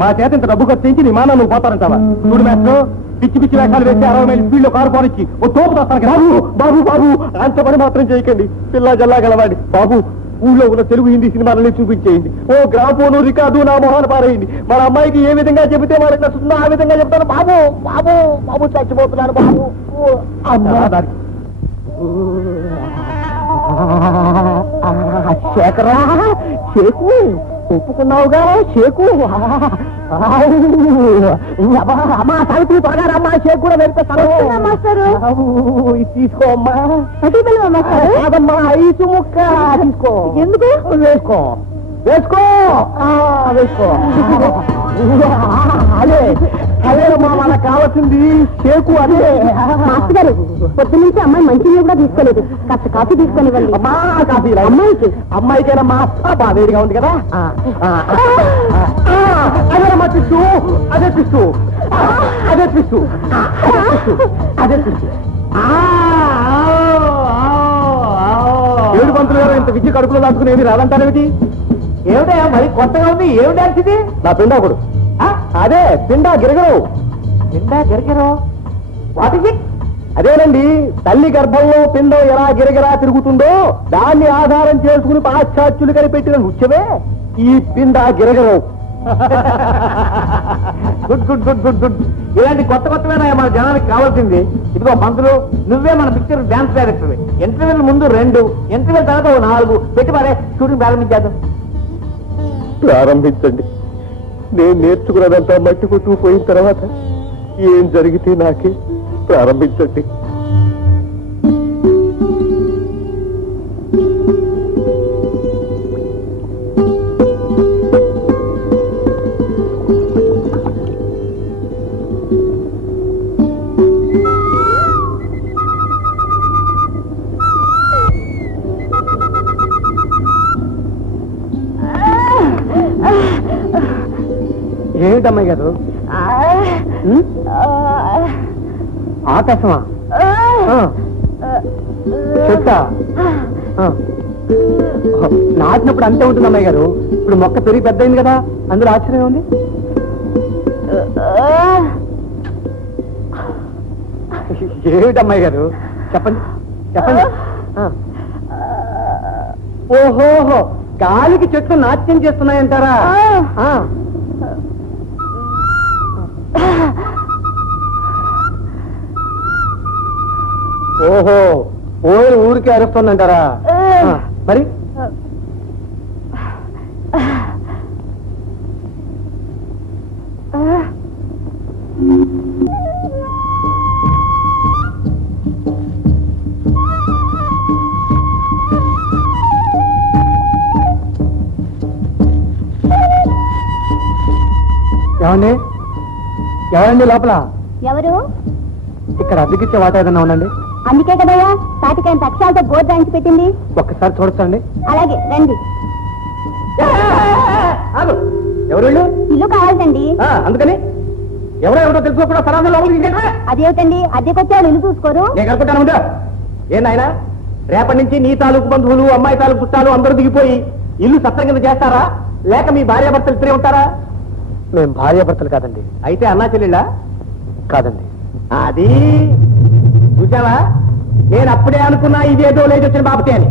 మా చేత ఇంత డబ్బు ఖర్చించి నీ మాన నువ్వు పోతానంటావా? చూడు మేస్టర్, పిచ్చి పిచ్చి వేషాలు వేసి 60 మైల్ స్పీడ్ లో కారు పోనిచ్చి ఓ తోపు వస్తాను. బాబు బాబు బాబు అంత పని మాత్రం చేయకండి. పిల్ల జల్లా గలవాడి బాబు. ఊళ్ళో ఉన్న తెలుగు హిందీ సినిమాలని చూపించేయండి. ఓ గ్రాఫోను రికార్డు నా మొహాన పారేయండి. మన అమ్మాయికి ఏ విధంగా చెబితే వాళ్ళకి నచ్చుతుందో ఆ విధంగా చెప్తాను. బాబు బాబు బాబు చచ్చిపోతున్నాను బాబు. శేఖరా, షేకు ఒప్పుకున్నావుగా షేకు. అమ్మా సావిత్రి త్వరగా రమ్మా, షేక్ కూడా నేర్పిస్తాను. తీసుకో అమ్మా. కాదమ్మా, ఐసు ముక్క తీసుకో. ఎందుకు? వేసుకో వేసుకో వేసుకో. అదే అదేనమ్మా మనకు కావాల్సింది, షేకు. అదే మాస్టర్ గారు, పొద్దు నుంచి అమ్మాయి మంచిగా కూడా తీసుకోలేదు. కాస్త కాఫీ తీసుకొనివ్వండి. అమ్మా కాఫీ అమ్మాయికి. అమ్మాయికేనమ్మా బాధేడిగా ఉంది కదా. అదేనమ్మా పిస్సు, అదే పిస్సు, అదే పిస్సు, అదే పిస్సు. ఏడు పంతులు గారు ఇంత విద్య కడుపులో దాచుకుని ఏమి రాదంటారేమిటి? ఏమిటా మరి కొత్తగా ఉంది? ఏమి డాన్స్ ఇది? నా పిండాకుడు. అదే పిండా గిరగరు. పిండా గిరగిరో? What is it? అదేనండి, తల్లి గర్భంలో పిండం ఎలా గిరగిరా తిరుగుతుందో దాన్ని ఆధారం చేసుకుని పాశ్చాత్యులు కనిపెట్టిన నృత్యమే ఈ పిండా గిరగరు. Good good good good good. ఇలాంటి కొత్త కొత్తమైన మన జనానికి కావాల్సింది. ఇదిగో పంతులు, నువ్వే మన పిక్చర్ డాన్స్ డైరెక్టర్. ఇంటర్వ్యూల ముందు 2, ఇంటర్వ్యూల తర్వాత 4 పెట్టి మరే షూటింగ్ ప్రారంభించేద్దాం. ప్రారంభించండి. నేను నేర్చుకున్నదంతా మట్టి కొట్టుకు పోయిన తర్వాత ఏం జరిగితే నాకే. ప్రారంభించండి. ఏమిటమ్మాయి గారు? ఆకాశమా? చెట్ట నాటినప్పుడు అంతే ఉంటుంది అమ్మాయి గారు. ఇప్పుడు మొక్క పెరిగి పెద్ద అయింది కదా, అందులో ఆశ్చర్యం ఉంది. ఏమిటమ్మాయి గారు చెప్పండి చెప్పండి. ఓహోహో, గాలికి చెట్లు నాట్యం చేస్తున్నాయంటారా? ఓహో, ఓయ్ ఊరికి అరుస్తుందంటారా? మరి ఏమండి? ఎవరండి లోపల? ఎవరు? ఇక్కడ అద్దెకిచ్చే వాట ఏదైనా ఉందండి? అందుకే కదయ్యా తాటికాయన అక్షరాలతో బోర్డు రాయించి పెట్టింది. ఒక్కసారి చూడొచ్చండి? అలాగే రండి. ఎవరు వీళ్ళు? ఇల్లు కావాలండి. అందుకని ఎవరో తెలుసుకోకుండా సరాసరి లోపలికి అదేమిటండి అద్దెకొచ్చే వాళ్ళు ఇల్లు చూసుకోరు? నేను కనుకుంటాను ఉందా? ఏ నాయనా, రేపటి నుంచి నీ తాలూకు బంధువులు అమ్మాయి తాలూకు చుట్టాలు అందరూ దిగిపోయి ఇల్లు సత్రం కింద చేస్తారా, లేక మీ భార్యాభర్తలు ఇద్దరే ఉంటారా? మేము భార్యాభర్తలు కాదండి. అయితే అన్నా చెల్లెళ్ళా? కాదండి. అది చూసావా, నేను అప్పుడే అనుకున్నా ఇదేదో లేచి వచ్చిన బాబతే అని.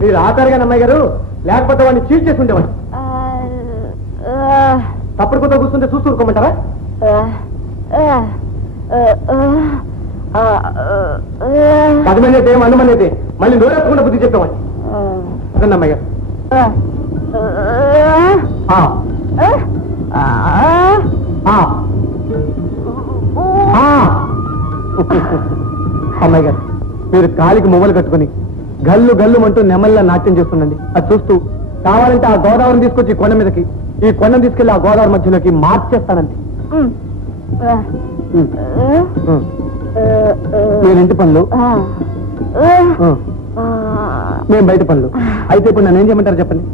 మీరు ఆధారుగా అమ్మాయి గారు, లేకపోతే వాడిని చీట్ చేసి ఉండేవాడు. తప్పుడు కొత్త కూర్చుంటే చూస్తూ ఊరుకోమంటారా? పది మంది అయితే మంది మంది అయితే మళ్ళీ నోరెత్తకుండా బుద్ధి చెప్పేవాడిని. అదండి అమ్మాయి గారు. అమ్మాయి గారు, మీరు కాలికి మువ్వలు కట్టుకుని గల్లు గల్లు అంటూ నెమల్లా నాట్యం చేస్తుండండి. అది చూస్తూ కావాలంటే ఆ గోదావరిని తీసుకొచ్చి ఈ కొండ మీదకి, ఈ కొండను తీసుకెళ్లి ఆ గోదావరి మధ్యలోకి మార్చేస్తానండి. నేను ఇంటి పనులు, మేము బయట పనులు. అయితే ఇప్పుడు నన్ను ఏం చేయమంటారు చెప్పండి?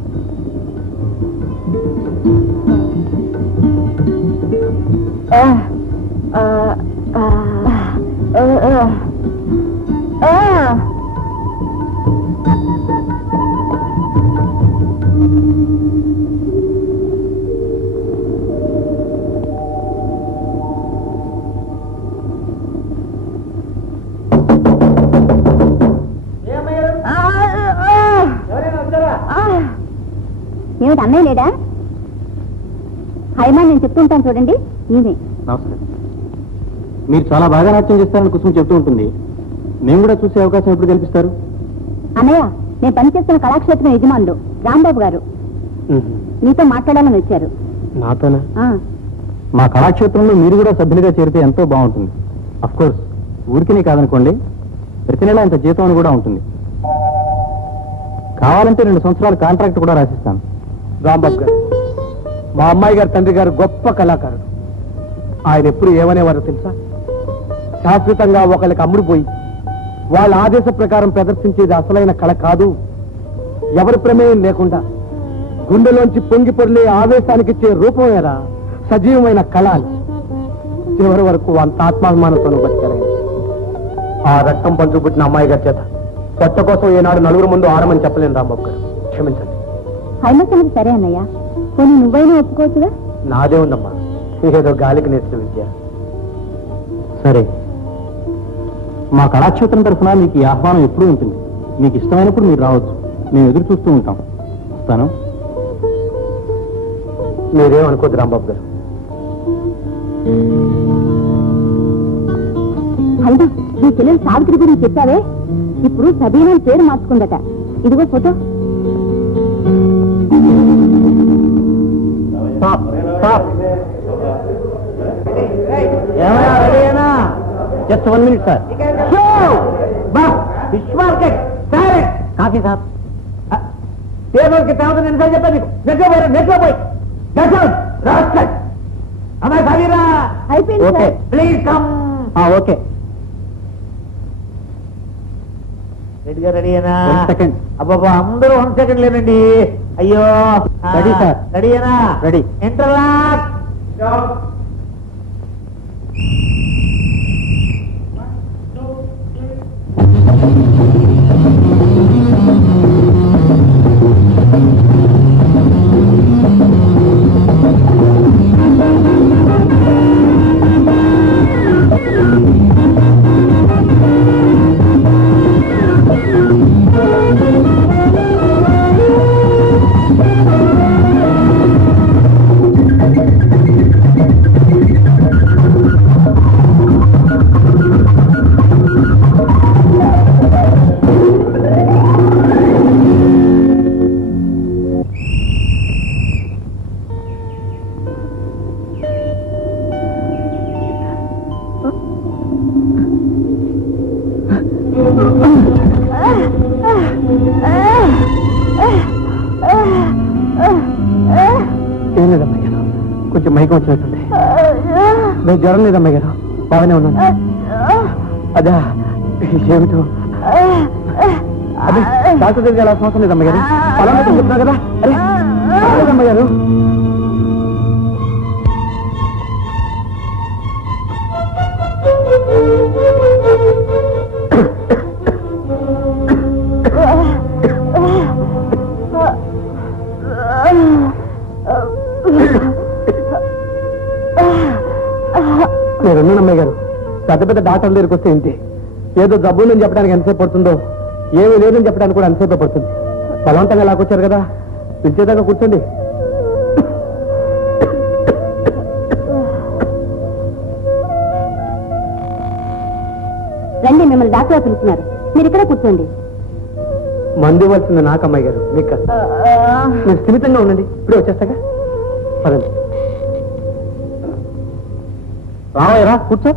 ఏమిటి అన్నయ్య లేడా? హైమా నేను చెప్తుంటాను చూడండి. ఈయనే. నమస్కారం. మీరు చాలా బాగా నాట్యం చేస్తారని కుసుమ చెప్తూ ఉంటుంది. మేము కూడా చూసే అవకాశం ఎప్పుడు కల్పిస్తారు? అన్నయ్య, నేను పనిచేస్తున్న కళాక్షేత్రం యజమానులు రాంబాబు గారు నీతో మాట్లాడాలని వచ్చారు. నాతోనా? మా కళాక్షేత్రంలో మీరు కూడా సభ్యులుగా చేరితే ఎంతో బాగుంటుంది. అఫ్ కోర్స్ ఊరికినే కాదనుకోండి, ప్రతి నెల ఇంత జీతం అని కూడా ఉంటుంది. కావాలంటే 2 సంవత్సరాల కాంట్రాక్ట్ కూడా రాసిస్తాను. రాంబాబు గారు, మా అమ్మాయి గారి తండ్రి గారు గొప్ప కళాకారుడు. ఆయన ఎప్పుడు ఏమనేవారో తెలుసా? శాశ్వతంగా ఒకళ్ళకి అమ్ముడుపోయి వాళ్ళ ఆదేశ ప్రకారం ప్రదర్శించేది అసలైన కళ కాదు, ఎవరి ప్రమేయం లేకుండా గుండెలోంచి పొంగి పొర్లే ఆవేశానికిచ్చే రూపమేరా సజీవమైన కళ అని. చివరి వరకు అంత ఆత్మాభిమానంతో బతికారైన ఆ రక్తం పంచుబుట్టిన అమ్మాయి గారి చేత కొత్త కోసం ఈనాడు నలుగురు ముందు ఆడమని చెప్పలేను. రాంబాబు గారు క్షమించండి. హైమా సంగతి సరే అన్నయ్య, కొన్ని నువ్వైనా ఒప్పుకోవచ్చుగా? నాదే ఉందమ్మా, ఏదో గాలికి నేర్చిన విద్య. సరే, మా కళాక్షేత్రం తరఫున మీకు ఈ ఆహ్వానం ఎప్పుడూ ఉంటుంది. మీకు ఇష్టమైనప్పుడు మీరు రావచ్చు. మేము ఎదురు చూస్తూ ఉంటాం. వస్తాను. మీరేమనుకోద్దు రాంబాబు గారు. హైమా, నీ చెల్లెలు సావిత్రి గురించి చెప్పావే, ఇప్పుడు సబీనా పేరు మార్చుకుందట. ఇదిగో photo. Just 1 minute sir. Fish market coffee sir. టేబుల్కి తేవద్దని ఎన్నిసార్లు చెప్పాను నీకు? నెట్లో పోయి అమ్మాయి సవీరా. అయిపోయింది okay, sir. Please come. Okay, రెడీనా? 1 second. అబ్బాబా, అందరూ 1 second లేనండి. అయ్యో, రెడీ సార్. రెడీనా? రెడీ. ఇంటర్లాక్. కొంచెం మైకం వచ్చినట్టుంది. నేను జ్వరం లేదు అమ్మాయి గారు, బాగానే ఉన్నాను. అదా ఏమిటో అదే డాక్టర్ దగ్గర ఎలా అవసరం లేదు అమ్మాయి గారు, అలా చెప్తున్నా కదా. అరే అమ్మాయి గారు నేను అమ్మాయి గారు, పెద్ద పెద్ద డాక్టర్ల దగ్గరికి వస్తే ఏంటి, ఏదో జబ్బు ఉందని చెప్పడానికి ఎంతసేపు పడుతుందో, ఏమీ లేదని చెప్పడానికి కూడా ఎంతసేపు పడుతుంది. బలవంతంగా లాక్కొచ్చారు కదా, పిలిచేదాకా కూర్చోండి. రండి, మిమ్మల్ని డాక్టర్ పిలుస్తున్నారు, మీరు ఇక్కడ కూర్చోండి. మందు ఇవ్వాల్సింది నాకు అమ్మాయి గారు, మీకు కాదు. మీరు స్థిమితంగా ఉండండి, ఇప్పుడే వచ్చేస్తాగా. పదండి. రావయ్యరా కూర్చో.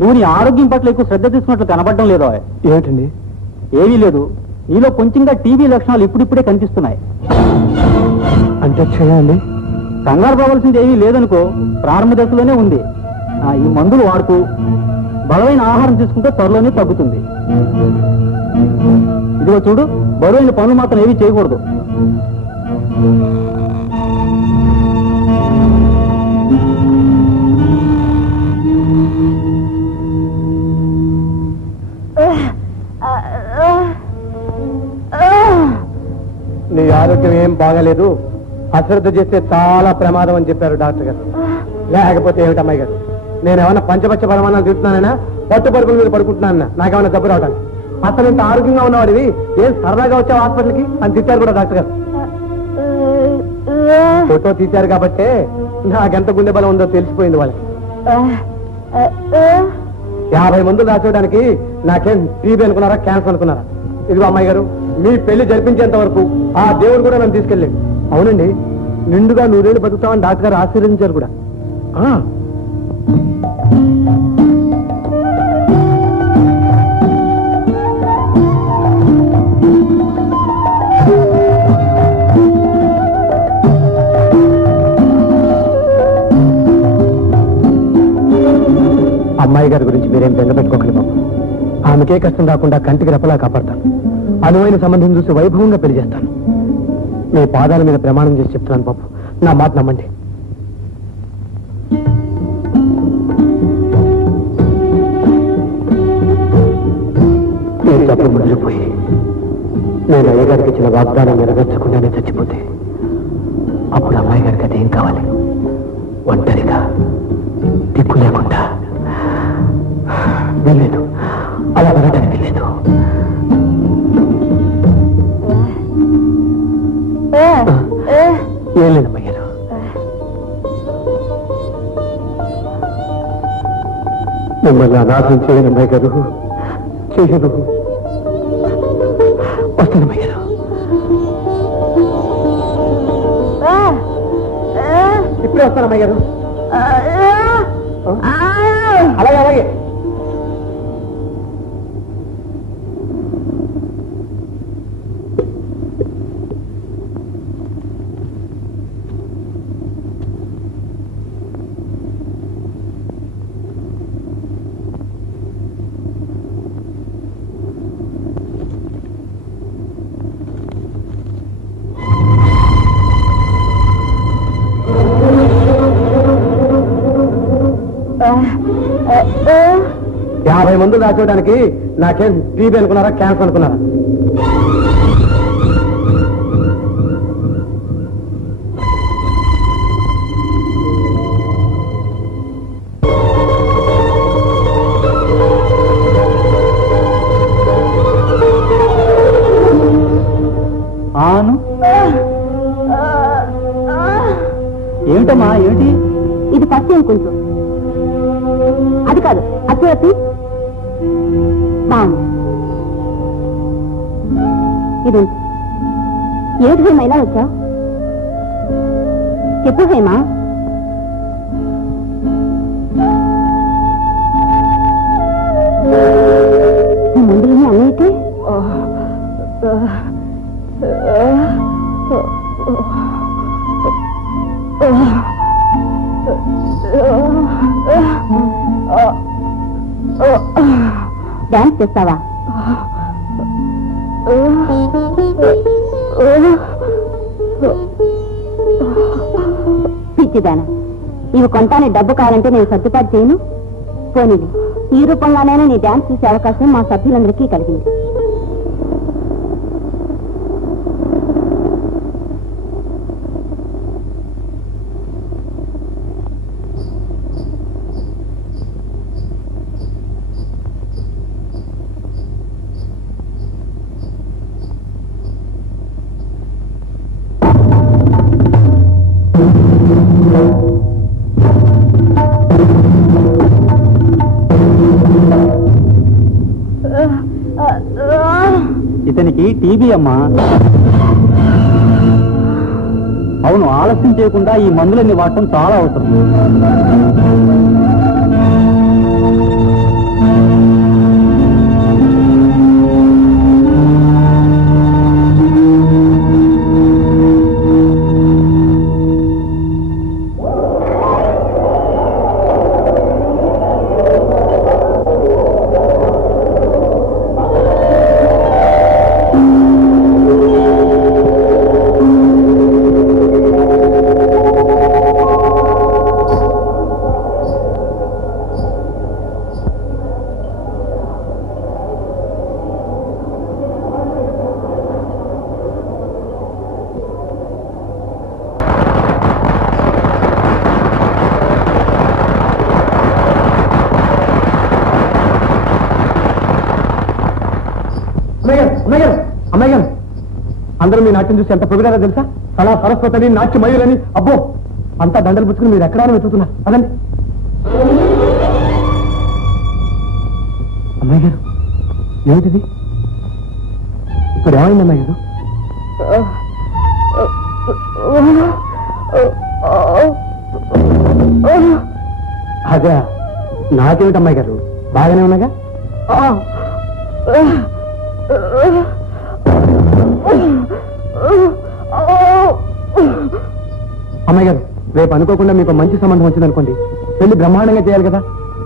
నువ్వు నీ ఆరోగ్యం పట్ల ఎక్కువ శ్రద్ధ తీసుకున్నట్లు కనబడడం లేదో. ఏమిటండి? ఏమీ లేదు, నీలో కొంచెంగా టీబీ లక్షణాలు ఇప్పుడిప్పుడే కనిపిస్తున్నాయి. అంటే చేయండి. కంగారు పోవలసింది ఏమీ లేదనుకో, ప్రారంభ దశలోనే ఉంది. ఈ మందులు వాడుతూ బలమైన ఆహారం తీసుకుంటే త్వరలోనే తగ్గుతుంది. ఇదిగో చూడు, బరువైన పనులు మాత్రం ఏమీ చేయకూడదు. నీ ఆరోగ్యం ఏం బాగాలేదు, అశ్రద్ధ చేస్తే చాలా ప్రమాదం అని చెప్పారు డాక్టర్ గారు. లేకపోతే ఏమిటి అమ్మాయి గారు, నేనేమన్నా పంచపచ్చ పరమాణాలు తింటున్నానైనా, పట్టు పరుపుల మీద పడుకుంటున్నానన్నా నాకేమన్నా జబ్బు రావడానికి? అసలు ఇంత ఆరోగ్యంగా ఉన్నవాడివి ఏం సరదాగా వచ్చావు హాస్పిటల్కి అని తిట్టారు కూడా డాక్టర్ గారు. ఫోటో తీశారు కాబట్టే నాకెంత గుండె బలం ఉందో తెలిసిపోయింది వాళ్ళకి. 50 మందులు రాసేయడానికి నాకేం టీబీ అనుకున్నారా, క్యాన్సర్ అనుకున్నారా? ఇదిగో అమ్మాయి గారు, మీ పెళ్లి జరిపించేంత వరకు ఆ దేవుడు కూడా నన్ను తీసుకెళ్ళండి. అవునండి, నిండుగా 100 ఏళ్ళు బతుకుతామని డాక్టర్ గారు ఆశీర్వదించారు కూడా. అమ్మాయి గారి గురించి మీరేం బెంగ పెట్టుకోకండి బాబు. ఆమెకే కష్టం రాకుండా కంటికి రెప్పలా కాపాడతాను. అనువైన సంబంధం చూసి వైభవంగా పెళ్లి చేస్తాను. మీ పాదాల మీద ప్రమాణం చేసి చెప్తున్నాను బాబు, నా మాట నమ్మండి. నేను తప్పు ముడిపోయి నేను అయ్యగారికి ఇచ్చిన వాగ్దానం నెరవేర్చకుండానే చచ్చిపోతే అప్పుడు అమ్మాయి గారికి అదేం కావాలి? ఒంటరిగా, దిక్కు లేకుండా. వెళ్ళలేదు, అలా వెళ్ళడానికి వెళ్ళలేదు. ఏం లేదు అమ్మాయి గారు. మిమ్మల్ని అనాథం చేయను అమ్మాయి గారు, చేయను. వస్తాను అమ్మాయి గారు. ఇప్పుడే వస్తాను అమ్మాయి గారు. అలాగే అలాగే. యాభై మందులు దాచోడానికి నాకేం టీబీ అనుకున్నారా, క్యాన్సర్ అనుకున్నారా? ఆను ఏమిటమ్మా, ఏమిటి ఇది ఫస్ట్ ఏం కొంచెం, అది కాదు అతి బాగుంది. ఇది ఏమిటి హేమ ఇలా వచ్చావు? చెప్పు హేమ. ముందులోనే అన్నైతే డాన్స్ చేస్తావా? పిచ్చిదానా, ఇవి కొంటానే డబ్బు కావాలంటే నేను సర్దుబాటు చేయను. పోనీది, ఈ రూపంగానైనా నీ డాన్స్ చూసే అవకాశం మా సభ్యులందరికీ కలిగింది. ఇతనికి టీబీ అమ్మా. అవును, ఆలస్యం చేయకుండా ఈ మందులన్నీ వాడటం చాలా అవసరం. అమ్మాయి గారు, అందరూ మీ నాట్యం చూసి ఎంత పొగిడారో తెలుసా? కళా సరస్వతిని, నాట్య మయూరని. అబ్బో, అంతా దండలు పుచ్చుకుని మీరు ఎక్కడా వెతుకుతున్నారు. అదండి అమ్మాయి గారు, ఏమిటిది? ఇప్పుడు ఏమైంది అమ్మాయి గారు? అదే, నాకేమిటి అమ్మాయి గారు, బాగానే ఉన్నాగా? అమ్మాయి గారు, రేపు అనుకోకుండా మీకు మంచి సంబంధం వచ్చిందనుకోండి, పెళ్లి బ్రహ్మాండంగా చేయాలి కదా.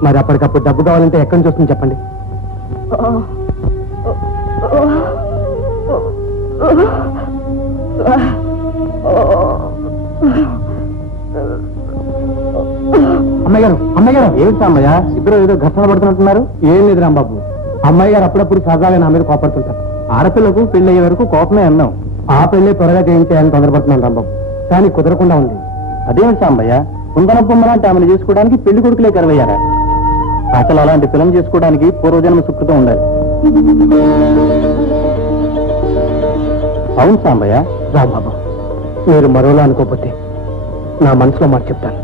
మరి అప్పటికప్పుడు డబ్బు కావాలంటే ఎక్కడి నుంచి వస్తుంది చెప్పండి. అమ్మాయి గారు, అమ్మాయి గారు, ఏమిటి అమ్మయ్య, ఇద్దరు ఏదో ఘర్షణ పడుతున్నట్టున్నారు? ఏం లేదు రాంబాబు, అమ్మాయి గారు అప్పుడప్పుడు సరదాగా నా మీద కోపడుతుంటారు. ఆడపిల్లకు పెళ్లి అయ్యే వరకు కోపమే అన్నాం. ఆ పెళ్లి త్వరగా చేయించేయాలని తొందరపడుతున్నాను రాంబాబు, కానీ కుదరకుండా ఉంది. అదేమిటి సాంబయ్య, కుందనప్పమ్మలాంటి ఆమెను చేసుకోవడానికి పెళ్లి కొడుకులే కరవయ్యారా? అసలు అలాంటి పిల్లని చేసుకోవడానికి పూర్వజన్మ సుకృతం ఉండాలి. అవును సాంబయ్య. రాంబాబు, మీరు మరోలా అనుకోకపోతే నా మనసులో మాట చెప్తాను.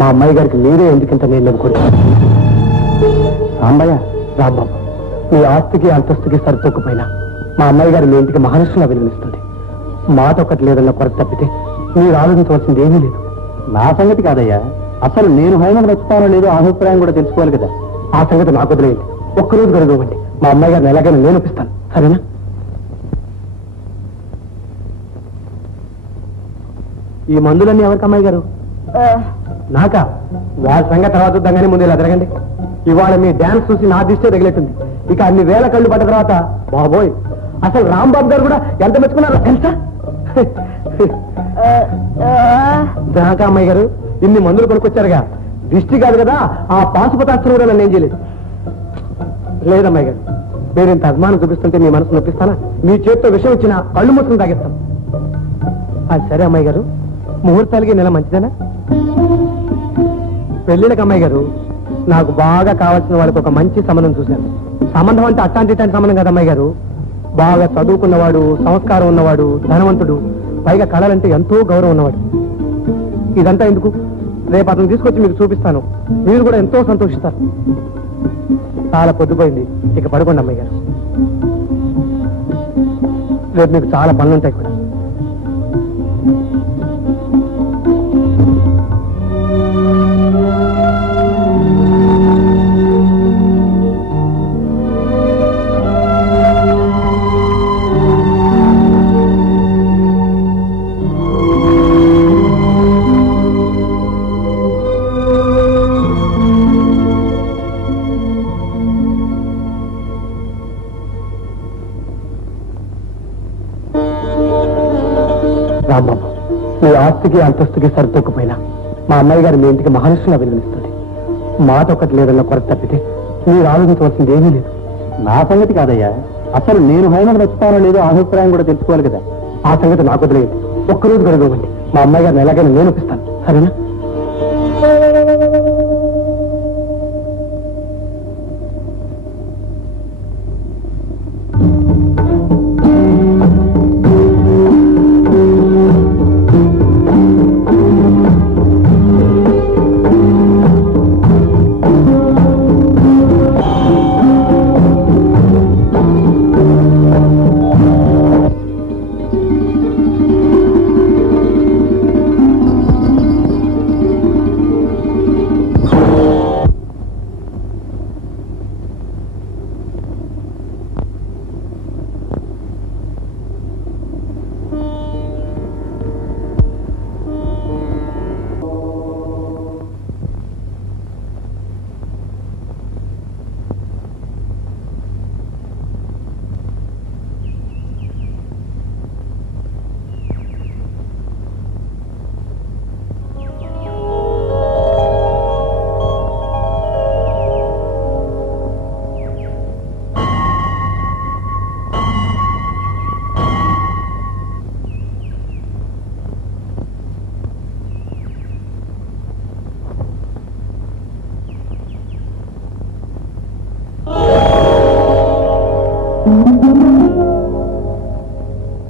మా అమ్మాయి గారికి మీరే ఎందుకంత నేను నమ్ముకుంటాను. సాంబయ్య, రాంబాబు, మీ ఆస్తికి అంతస్తుకి సరితొక్కుపోయినా మా అమ్మాయి గారు మీ ఇంటికి మహానుష్యంగా విలువనిస్తుంది. మాట ఒకటి లేదన్న కొరత తప్పితే మీరు ఆలోచించవలసింది ఏమీ లేదు. నా సంగతి కాదయ్యా, అసలు నేను హైమకు నచ్చుతానో లేదో ఆ అభిప్రాయం కూడా తెలుసుకోవాలి కదా. ఆ సంగతి నాకు వదిలేయండి, ఒక్కరోజు గడువండి. మా అమ్మాయి గారిని ఎలాగైనా నేను ఒప్పిస్తాను, సరేనా? ఈ మందులన్నీ ఎవరికి అమ్మాయి గారు? నాకా? వాళ్ళ సంగతి తర్వాత చూద్దాం, ముందు ఇలా జరగండి. ఇవాళ మీ డాన్స్ చూసి నా దిష్టే తగిలేట్టుంది. ఇక అన్ని వేల కళ్ళు పడ్డ తర్వాత బాబోయ్, అసలు రాంబాబు గారు కూడా ఎంత మెచ్చుకున్నారో తెలుసా? దాకా అమ్మాయి గారు, ఇన్ని మందులు కొనుక్కొచ్చారుగా, దిష్టి కాదు కదా, ఆ పాశుపతాస్త్రం కూడా నన్ను ఏం చేయలేదు. లేదమ్మాయి గారు, మీరు ఇంత అభిమానం చూపిస్తుంటే మీ మనసు నొప్పిస్తానా? మీ చేతితో విషయం ఇచ్చినా కళ్ళు మూసుకుని తాగిస్తాం. అది సరే అమ్మాయి గారు, ముహూర్తాలకి నెల మంచిదేనా? పెళ్ళిళ్ళకి అమ్మాయి గారు, నాకు బాగా కావాల్సిన వాళ్ళకి ఒక మంచి సంబంధం చూశాను. సంబంధం అంటే అట్లాంటి సంబంధం కదా అమ్మాయి గారు, బాగా చదువుకున్నవాడు, సంస్కారం ఉన్నవాడు, ధనవంతుడు, పైగా కళలంటే ఎంతో గౌరవం ఉన్నవాడు. ఇదంతా ఎందుకు, రేపు అతను తీసుకొచ్చి మీకు చూపిస్తాను, మీరు కూడా ఎంతో సంతోషిస్తారు. చాలా పొద్దుపోయింది, ఇక పడుకోండి అమ్మాయి గారు. రేపు మీకు చాలా పనులుంటాయి కూడా. మీ ఆస్తికి అంతస్తుకి సరితొక్కుపోయినా మా అమ్మాయి గారు మీ ఇంటికి మహాలక్ష్మిగా విలువనిస్తుంది. మాట ఒకటి లేదన్న కొరత తప్పితే మీరు ఆలోచించవలసింది ఏమీ లేదు. నా సంగతి కాదయ్యా, అసలు నేను హైమను నచ్చుతానో లేదో అభిప్రాయం కూడా తెలుసుకోవాలి కదా. ఆ సంగతి నాకు వదిలేదు. ఒక్కరోజు గడవండి, మా అమ్మాయి గారిని ఎలాగైనా నేను ఒప్పిస్తాను, సరేనా?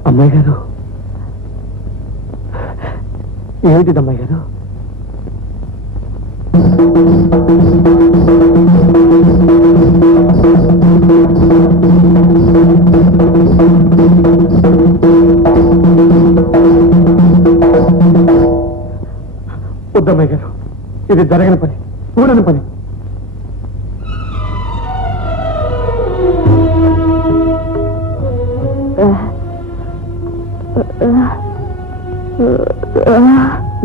అమ్మాయి గారు, ఏమిటిది అమ్మాయి గారు? వద్దమ్మాయి గారు, ఇది జరగని పని, ఊరని పని.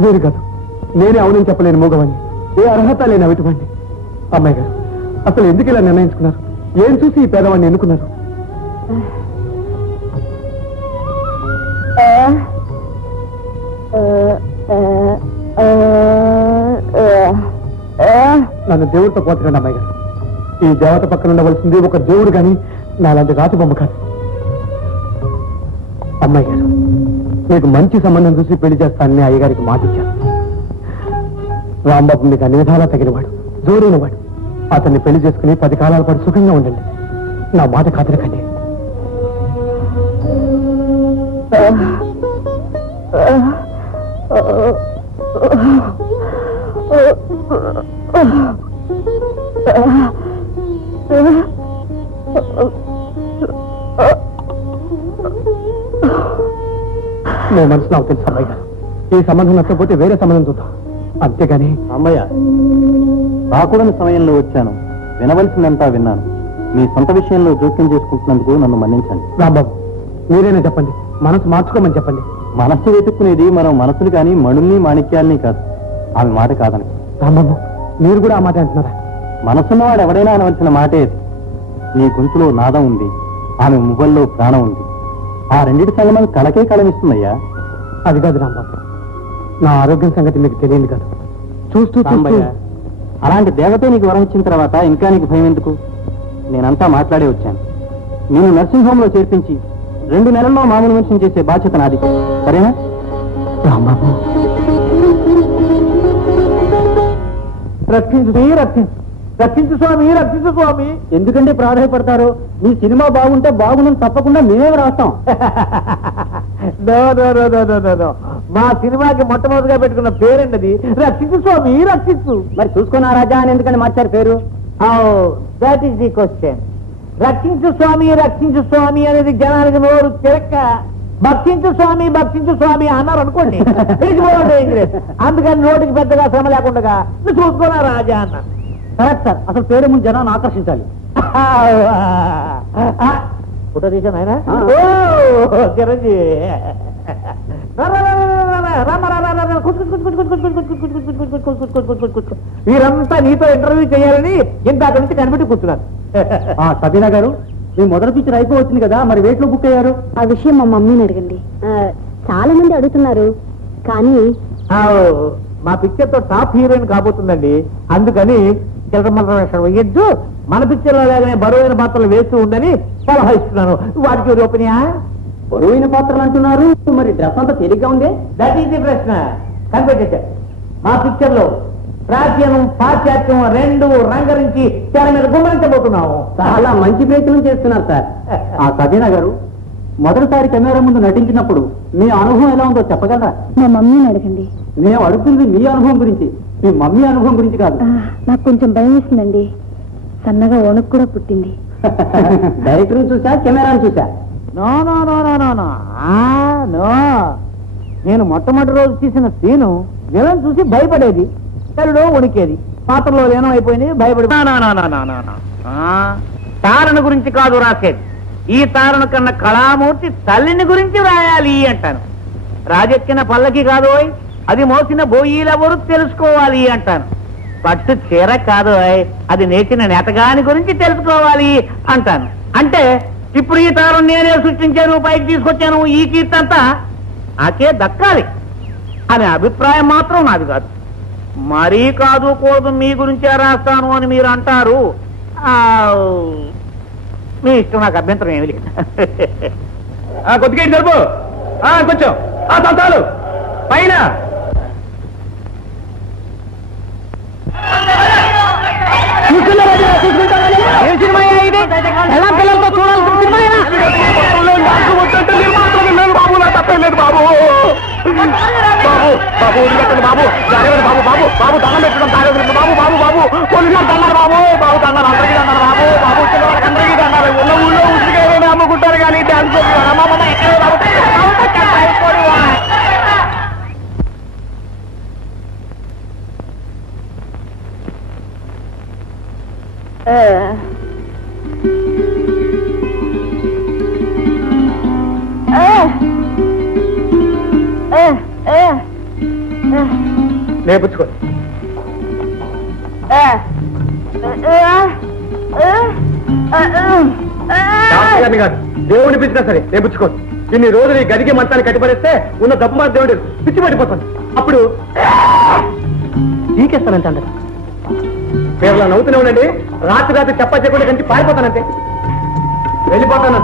వేరు కాదు, నేనే అవునని చెప్పలేని మూగవాణ్ణి, ఏ అర్హత లేని అవిటివాణ్ణి. అమ్మాయి గారు, అసలు ఎందుకు ఇలా నిర్ణయించుకున్నారు? ఏం చూసి ఈ పేదవాడిని ఎన్నుకున్నారు? నన్ను దేవుడితో పోతున్నాను అమ్మాయి గారు. ఈ దేవత పక్కన ఉండవలసింది ఒక దేవుడు కానీ నాలాంటి రాతి బొమ్మ కాదు. అమ్మాయి గారు, మీకు మంచి సంబంధం చూసి పెళ్లి చేస్తానని అయ్యగారికి మాట ఇచ్చాను. రాంబాబు మీకు అన్ని విధాలా తగినవాడు, జోడైనవాడు. అతన్ని పెళ్లి చేసుకుని 10 కాలాల పాటు సుఖంగా ఉండండి. నా మాట కాదనకండి. మీ మనసు నాకు తెలుసు అమ్మాయి గారు. ఈ సంబంధం నచ్చకపోతే వేరే సంబంధం చూద్దాం, అంతేగాని. అమ్మయ్య, రాకూడని సమయంలో వచ్చాను, వినవలసిందంతా విన్నాను. మీ సొంత విషయంలో జోక్యం చేసుకుంటున్నందుకు నన్ను మన్నించండి. రాంబాబు, మీరేనే చెప్పండి, మనసు మార్చుకోమని చెప్పండి. మనస్సు వెతుక్కునేది మనం మనసులు కానీ మణుల్ని మాణిక్యాల్ని కాదు. ఆమె మాట కాదని. రాంబాబు, మీరు కూడా ఆ మాట అంటున్నారా? మనసున్నవాడు ఎవడైనా అనవలసిన మాటే. నీ గొంతులో నాదం ఉంది, ఆమె మువ్వల్లో ప్రాణం ఉంది. ఆ రెండిటి సంగమం కళకే కళనిస్తుందయ్యా. అది కాదు రాంబాబు, నా ఆరోగ్యం సంగతి మీకు తెలియదు కదా. చూస్తూ రాంబయ్య, అలాంటి దేవతే నీకు వరం ఇచ్చిన తర్వాత ఇంకా నీకు భయం ఎందుకు? నేనంతా మాట్లాడే వచ్చాను. నేను నర్సింగ్ హోమ్ లో చేర్పించి 2 నెలల్లో మామూలు మనిషిని చేసే బాధ్యత నాది, సరేనా? రాంబాబు, రక్షించు రక్షించు రక్షించు స్వామి, రక్షించు స్వామి. ఎందుకంటే ప్రాధాయపడతారు? మీ సినిమా బాగుంటే బాగుందని తప్పకుండా మేమే రాస్తాం. మా సినిమాకి మొట్టమొదటిగా పెట్టుకున్న పేరండి రక్షించు స్వామి, రక్షించు. మరి చూసుకున్నా రాజా అని ఎందుకని మార్చారు పేరు? That is the question. రక్షించు స్వామి అనేది జనానికి నోరు తిరక్క భక్షించు స్వామి అన్నారు అనుకోండి, అందుకని నోటికి పెద్దగా శ్రమ లేకుండా చూసుకున్నా రాజా అన్నారు. కరెక్ట్ సార్, అసలు పేరు ముందు జనాన్ని ఆకర్షించాలి. ఫోటో తీసాను ఆయన చిరంజీవి. వీరంతా నీతో ఇంటర్వ్యూ చేయాలని ఇంత నుంచి కనిపెట్టి కూర్చున్నారు. సబీనా గారు, మీ మొదటి పిక్చర్ అయిపోవచ్చింది కదా, మరి వేట్లో బుక్ అయ్యారు? ఆ విషయం మా మమ్మీని అడగండి. చాలా మంది అడుగుతున్నారు, కానీ మా పిక్చర్ తో టాప్ హీరోయిన్ కాబోతుందండి, అందుకని చిలకమల్ల వేషం వేయద్దు, మన పిక్చర్ లో లాగానే బరువైన పాత్రలు వేస్తూ ఉండని సలహా ఇస్తున్నాను. వాటికి రూపనియా? బరువైన పాత్రలు అంటున్నారు, మరి డ్రెస్ అంతా తేలిగ్గా ఉంది. దట్ ఈస్ ది ప్రశ్న. కనిపెట్టారు, మా పిక్చర్ లో ప్రాచీనం పాశ్చాత్యం రెండు రంగరించి తెర మీద గుమ్మరించబోతున్నాము. చాలా మంచి ప్రయత్నం చేస్తున్నారు సార్. ఆ సబీనా గారు, మొదటిసారి కెమెరా ముందు నటించినప్పుడు మీ అనుభవం ఎలా ఉందో చెప్పగలరా? మా మమ్మీని అడగండి. మేము అడుగుతుంది మీ అనుభవం గురించి, మీ మమ్మీ అనుభవం గురించి కాదు. నాకు కొంచెం భయం వేసిందండి, సన్నగా వణుకు కూడా పుట్టింది. డైరెక్టర్ని చూసా, కెమెరాని చూసా? No no no no no no no. నేను మొట్టమొదటి రోజు తీసిన సీను విలన్ చూసి భయపడేది, తెరలో వణికేది, పాత్రలో లీనం అయిపోయింది, భయపడి. తారణ గురించి కాదు రాసేది, ఈ తారణ కన్నా కళామూర్తి తల్లిని గురించి రాయాలి అంటాను. రాజెక్కిన పల్లకి కాదు, అది మోసిన బోయిలెవరు తెలుసుకోవాలి అంటాను. పట్టు చీర కాదు, అది నేర్చిన నేతగాని గురించి తెలుసుకోవాలి అంటాను. అంటే ఇప్పుడు ఈ తారం నేనే సృష్టించాను, పైకి తీసుకొచ్చాను, ఈ కీర్తి అంతా నాకే దక్కాలి అనే అభిప్రాయం మాత్రం నాది కాదు. మరీ కాదు కూడదు మీ గురించే రాస్తాను అని మీరు అంటారు. మీ ఇష్టం, నాకు అభ్యంతరం ఏమి లేదు. కొద్దిగా జరుపు, కొంచెం చాలు పైన. ఏం సినిమా ఇది? ఎలా పిల్లలతో చూడాల్సిన సినిమా? బాబు నా తప్పలేదు బాబు. బాబు బాబు బాబు బాబు బాబు దండం పెట్టడం బాబు బాబు బాబు పోలీసులు దండారు బాబు, బాబు దండారు, అందరికీ దండారు బాబు, బాబు వచ్చిన వాళ్ళకి అందరికీ దండారు. ఉన్న ఊళ్ళో ఉసిరిగా అమ్ముకుంటారు కానీ డాన్స్ ఎక్కడ బాబు. లేపుచ్చుకోండి. గారిని కాదు, దేవుడిని పిలిచినా సరే లేపుచ్చుకోండి. ఇన్ని రోజులు ఈ గదికి మంచాన్ని కట్టిపడేస్తే ఉన్న దప్పు మాట దేవుడు పిచ్చి పడిపోతుంది. అప్పుడు తీకేస్తానంటే అందరు కేవలం నవ్వుతూనే ఉండండి. రాత్రి రాత్రి చెప్పకుండా కంటి పారిపోతానంటే వెళ్ళిపోతాను.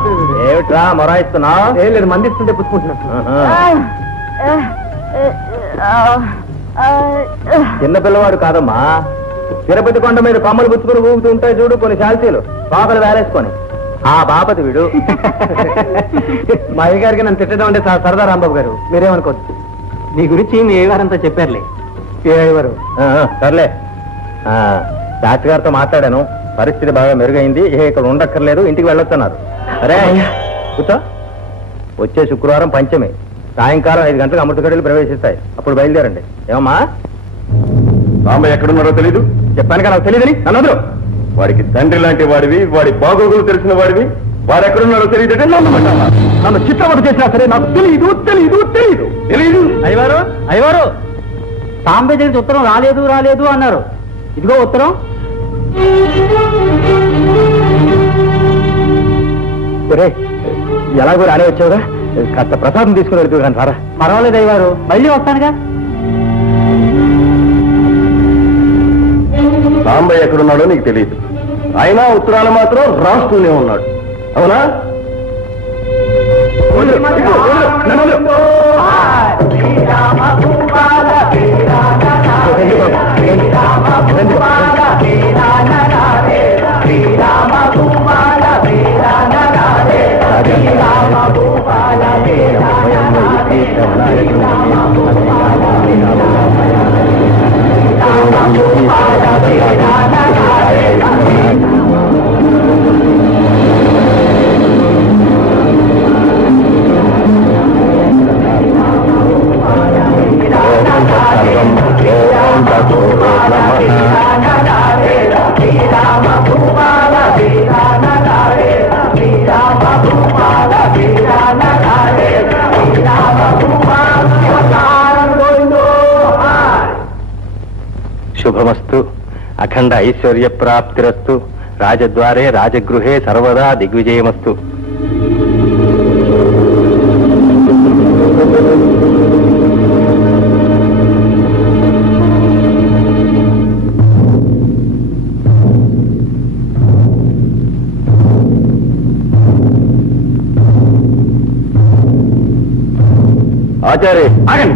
ఏమిట్రా మొరాయిస్తున్నా? ఏం లేదు, మందిస్తుంటే పుచ్చుకుంటున్నాను. చిన్న పిల్లవాడు కాదమ్మా, తిరుపతి కొండ మీద కొమ్మలు పుచ్చుకుని ఊగుతూ ఉంటాయి చూడు కొన్ని శాల్తీలు, పాపలు వేలేసుకొని. ఆ బాపతి వీడు. మా అయ్యగారికి నన్ను తిట్టడం అంటే చాలా సరదా. రాంబాబు గారు మీరేమనుకోవచ్చు, నీ గురించి మీ అయ్యగారంతా చెప్పారులే. ఏ అయ్యగారు? సర్లే, డాక్టర్ గారితో మాట్లాడాను, పరిస్థితి బాగా మెరుగైంది, ఇక్కడ ఉండక్కర్లేదు, ఇంటికి వెళ్ళొస్తున్నారు. అరే కూర్చో. వచ్చే శుక్రవారం పంచమి, సాయంకాలం 5 గంటలకు అమృతగడిలు ప్రవేశిస్తాయి, అప్పుడు బయలుదేరండి. ఏమమ్మా? రామయ్య ఎక్కడున్నారో తెలీదు? చెప్పాను కదా, నాకు తెలియదని అన్నదు. వాడికి తండ్రి లాంటి వాడివి, వాడి బాగోగులు తెలిసిన వాడివి, వాడు ఎక్కడున్నారో తెలియదంటే నమ్మమంటావా? నన్ను చిత్రవత చేసినా సరే నాకు తెలియదు తెలియదు తెలియదు తెలియదు. అయ్యవారు అయ్యవారు, సాంబే దగ్గర ఉత్తరం రాలేదు రాలేదు అన్నారు. ఇదిగో ఉత్తరం. ఎలాగో రాలే వచ్చావుగా, కాస్త ప్రసాదం తీసుకుని వెళ్తూ కానీ రారా. పర్వాలేదు అయ్యవారు, మళ్ళీ వస్తానుగా. రాంబయ్య ఎక్కడున్నాడో నీకు తెలియదు, అయినా ఉత్తరాలు మాత్రం రాస్తూనే ఉన్నాడు. అవునా? శుభమస్తు, అఖండ ఐశ్వర్య ప్రాప్తిరస్తు, రాజద్వారే రాజగృహే సర్వదా దిగ్విజయమస్తు. ఆచార్య ఆగండి.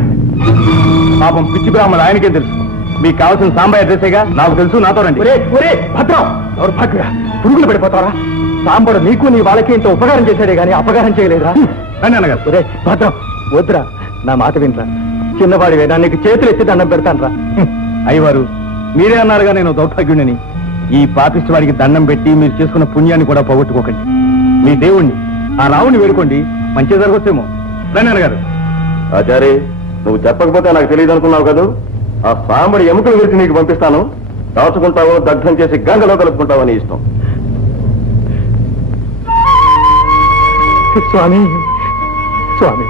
పాపం పిచ్చి బ్రాహ్మణుడు ఆయనకే తెలుసు. మీకు కావాల్సిన సాంబాయి అడ్రస్సేగా నాకు తెలుసు. నాతో రండి. భద్రం ఎవరు భాగ్య పురుగులు పడిపోతారా? సాంబారు నీకు నీ వాళ్ళకి ఇంత ఉపకారం చేశాడే గానీ అపకారం చేయలేదురా. రండి అన్నగారు. ఒరే భద్రం వద్దురా, నా మాట వినరా. చిన్నవాడివేనా, నీకు చేతులు ఎత్తి దండం పెడతాను రా. అయ్యవారు మీరే అన్నారుగా నేను దౌర్భాగ్యుడిని. ఈ పాపిష్టి వాడికి దండం పెట్టి మీరు చేసుకున్న పుణ్యాన్ని కూడా పోగొట్టుకోకండి. మీ దేవుణ్ణి ఆ రావుని వేడుకోండి, మంచి జరగొచ్చేమో. రండి అన్నగారు. ఆచార్య నువ్వు చెప్పకపోతే నాకు తెలియదు అనుకున్నావు కదా. ఆ సాంబడి ఎముకలు విరిచి నీకు పంపిస్తాను. దాచుకుంటావో దగ్ధం చేసి గంగలో కలుపుకుంటావో నీ ఇష్టం. స్వామి స్వామి,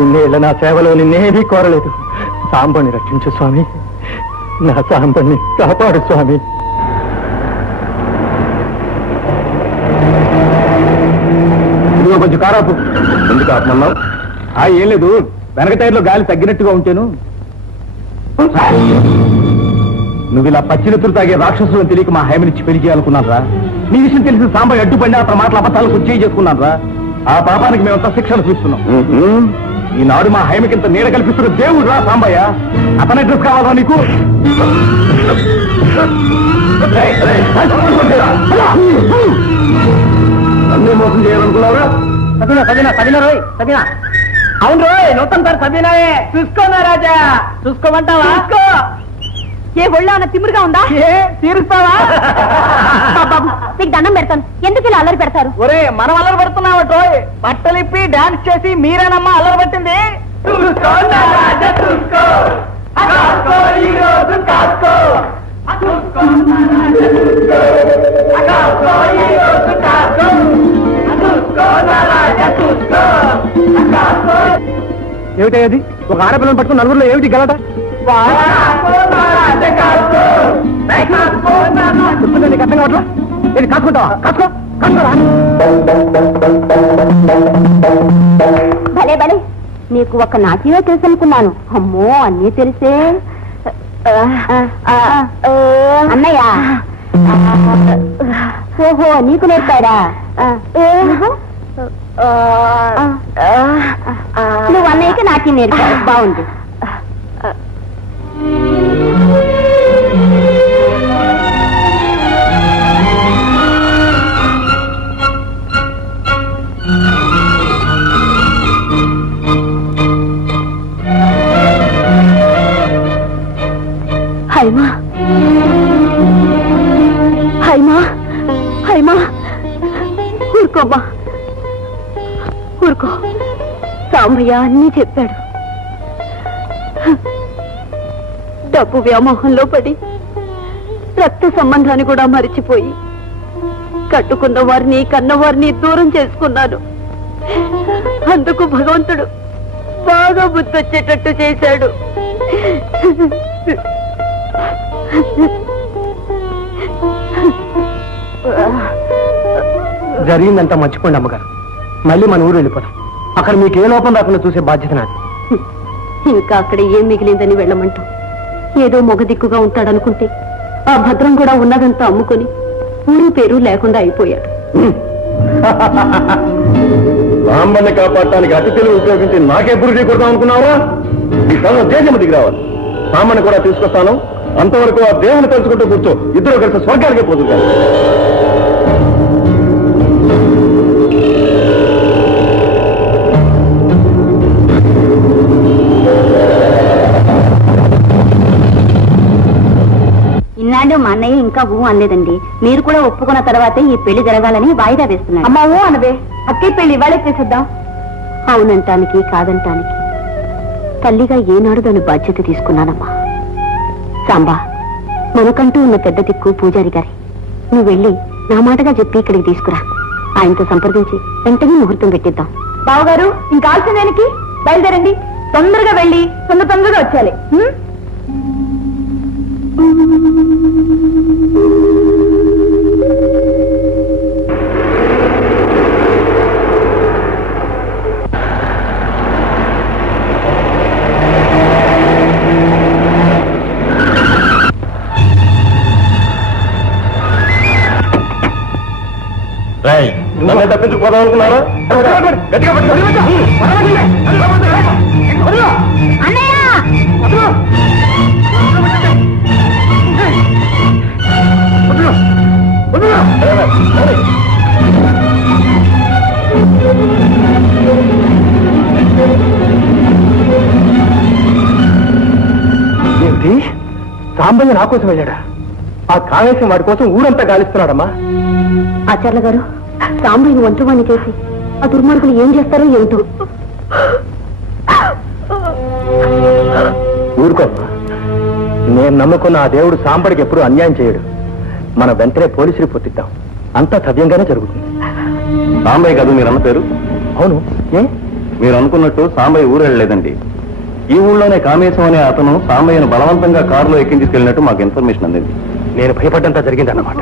ఇన్నేళ్ల నా సేవలో నిన్నేమీ కోరలేదు. సాంబడిని రక్షించు స్వామి, నా సాంబడిని కాపాడు స్వామి. ఇదిగో కొంచెం కారాపు. ఎందుకు ఆత్మన్నావు? ఏం లేదు, వెనక టైర్లో గాలి తగ్గినట్టుగా ఉంటేను. నువ్వు ఇలా పచ్చినెత్తులు తాగే రాక్షసులను తెలియక మా హైమనిచ్చి పెళ్లి చేయాలనుకున్నారా? నీ విషయం తెలిసిన సాంబాయి అడ్డుపడి అతని మాటల అబద్ధాలకు చేసుకున్నారా? ఆ పాపానికి మేమంతా శిక్షణ చూస్తున్నాం. ఈనాడు మా హైమకింత నీడ కల్పిస్తున్న దేవుడు రా సాంబయ్య. అతని అడ్రస్ కావాలా నీకు? అన్నీ మోసం చేయాలనుకున్నారా? అవును రోయ్, నూతన సార్ సబీనాయే. చూసుకోనా రాజా, చూసుకోమంటావా? ఏ ఒళ్ళో అన్న తిమ్మురుగా ఉందా? ఏ తీరుస్తావా? బాబు మీకు దండం పెడతాను, ఎందుకు ఇలా అల్లరి పెడతారు? ఒరే మనం అల్లరి పడుతున్నావట. బట్టలిప్పి డాన్స్ చేసి మీరేనమ్మా అల్లరి పట్టింది. ఏమిటది? ఒక ఆడపిల్లని పట్టుకుని నలుగురిలో ఏమిటి గలట? నీకు అర్థం కావట్లా? ఇది కాసుకుంటావా? కాసుకో కాసుకోరా. భలే భలే, నీకు ఒక నాట్యమే తెలుసు అనుకున్నాను. అమ్మో అన్నీ తెలిసే. అన్నయ్య ఓహో నీకు నేర్పాడా? నువ్వు అన్నయ్యకి నాట్యం నేర్పావు, బాగుంది. హైమా హైమా హైమా, ఊరుకోమ్మా ఊరుకో. సాంబయ్య అన్నీ చెప్పాడు. డబ్బు వ్యామోహంలో పడి రక్త సంబంధాన్ని కూడా మరిచిపోయి కట్టుకున్న వారిని కన్నవారిని దూరం చేసుకున్నాను. అందుకు భగవంతుడు బాగా బుద్ధొచ్చేటట్టు చేశాడు. జరిగిందంతా మర్చిపోండి అమ్మగారు. మళ్ళీ మన ఊరు వెళ్ళిపోతాం. అక్కడ మీకు ఏ లోపం రాకుండా చూసే బాధ్యత నాది. ఇంకా అక్కడ ఏం మిగిలిందని వెళ్ళమంటూ ఏదో మొగ దిక్కుగా ఉంటాడనుకుంటే ఆ భద్రం కూడా ఉన్నదంతా అమ్ముకొని ఊరు పేరు లేకుండా అయిపోయాడు. రాంబన్ని కాపాడటానికి అతిథులు ఉపయోగించి నాకే పురుగు కొడతాం అనుకున్నావా? ఈ కళ దేశం దిగి రావాలి. రామని కూడా తీసుకొస్తాను. అంతవరకు ఆ దేవుని తెలుసుకుంటూ కూర్చో. ఇద్దరు కలిసి స్వర్గానికే పోతుంది. ఇన్నాళ్ళు మా అన్నయ్య ఇంకా ఊ అనలేదండి. మీరు కూడా ఒప్పుకున్న తర్వాతే ఈ పెళ్లి జరగాలని వాయిదా వేస్తున్నాడు. అమ్మా ఊ అనవే, అక్కే పెళ్లి ఇవాళే చేసేద్దాం. అవునంటానికి కాదంటానికి తల్లిగా ఏనాడు దాని బాధ్యత తీసుకున్నానమ్మా. సాంబా, మనకంటూ ఉన్న పెద్ద దిక్కు పూజారి గారి. నువ్వు వెళ్ళి నా మాటగా చెప్పి ఇక్కడికి తీసుకురా. ఆయనతో సంప్రదించి వెంటనే ముహూర్తం పెట్టిద్దాం. బావగారు ఇంకా ఆలస్యానికి బయలుదేరండి. తొందరగా వెళ్ళి తొందరగా వచ్చాలి. నన్ను తప్పించుకోదాం అనుకున్నారా? సాంబయ్య నా కోసం వెళ్ళాడా? ఆ కామేశం వాడి కోసం ఊరంతా గాలిస్తున్నాడమ్మా. ఆచార్య గారు, సాంబయ్యని ఒంటరివాణ్ణి చేసి ఆ దుర్మార్గులు ఏం చేస్తారో ఏమిటో. ఊరుకోమ్మా, నేను నమ్ముకున్న ఆ దేవుడు సాంబడికి ఎప్పుడు అన్యాయం చేయడు. మన వెంటనే పోలీసు రిపోర్ట్ ఇద్దాం, అంతా సవ్యంగానే జరుగుతుంది. సాంబయ్య కాదు మీరు అన్న పేరు? అవును, ఏ? మీరు అనుకున్నట్టు సాంబయ్య ఊరు వెళ్ళలేదండి. ఈ ఊళ్ళోనే కామేశం అనే అతను సాంబయ్యను బలవంతంగా కారులో ఎక్కించుకెళ్ళినట్టు మాకు ఇన్ఫర్మేషన్ అందింది. నేను భయపడ్డంతా జరిగిందన్నమాట.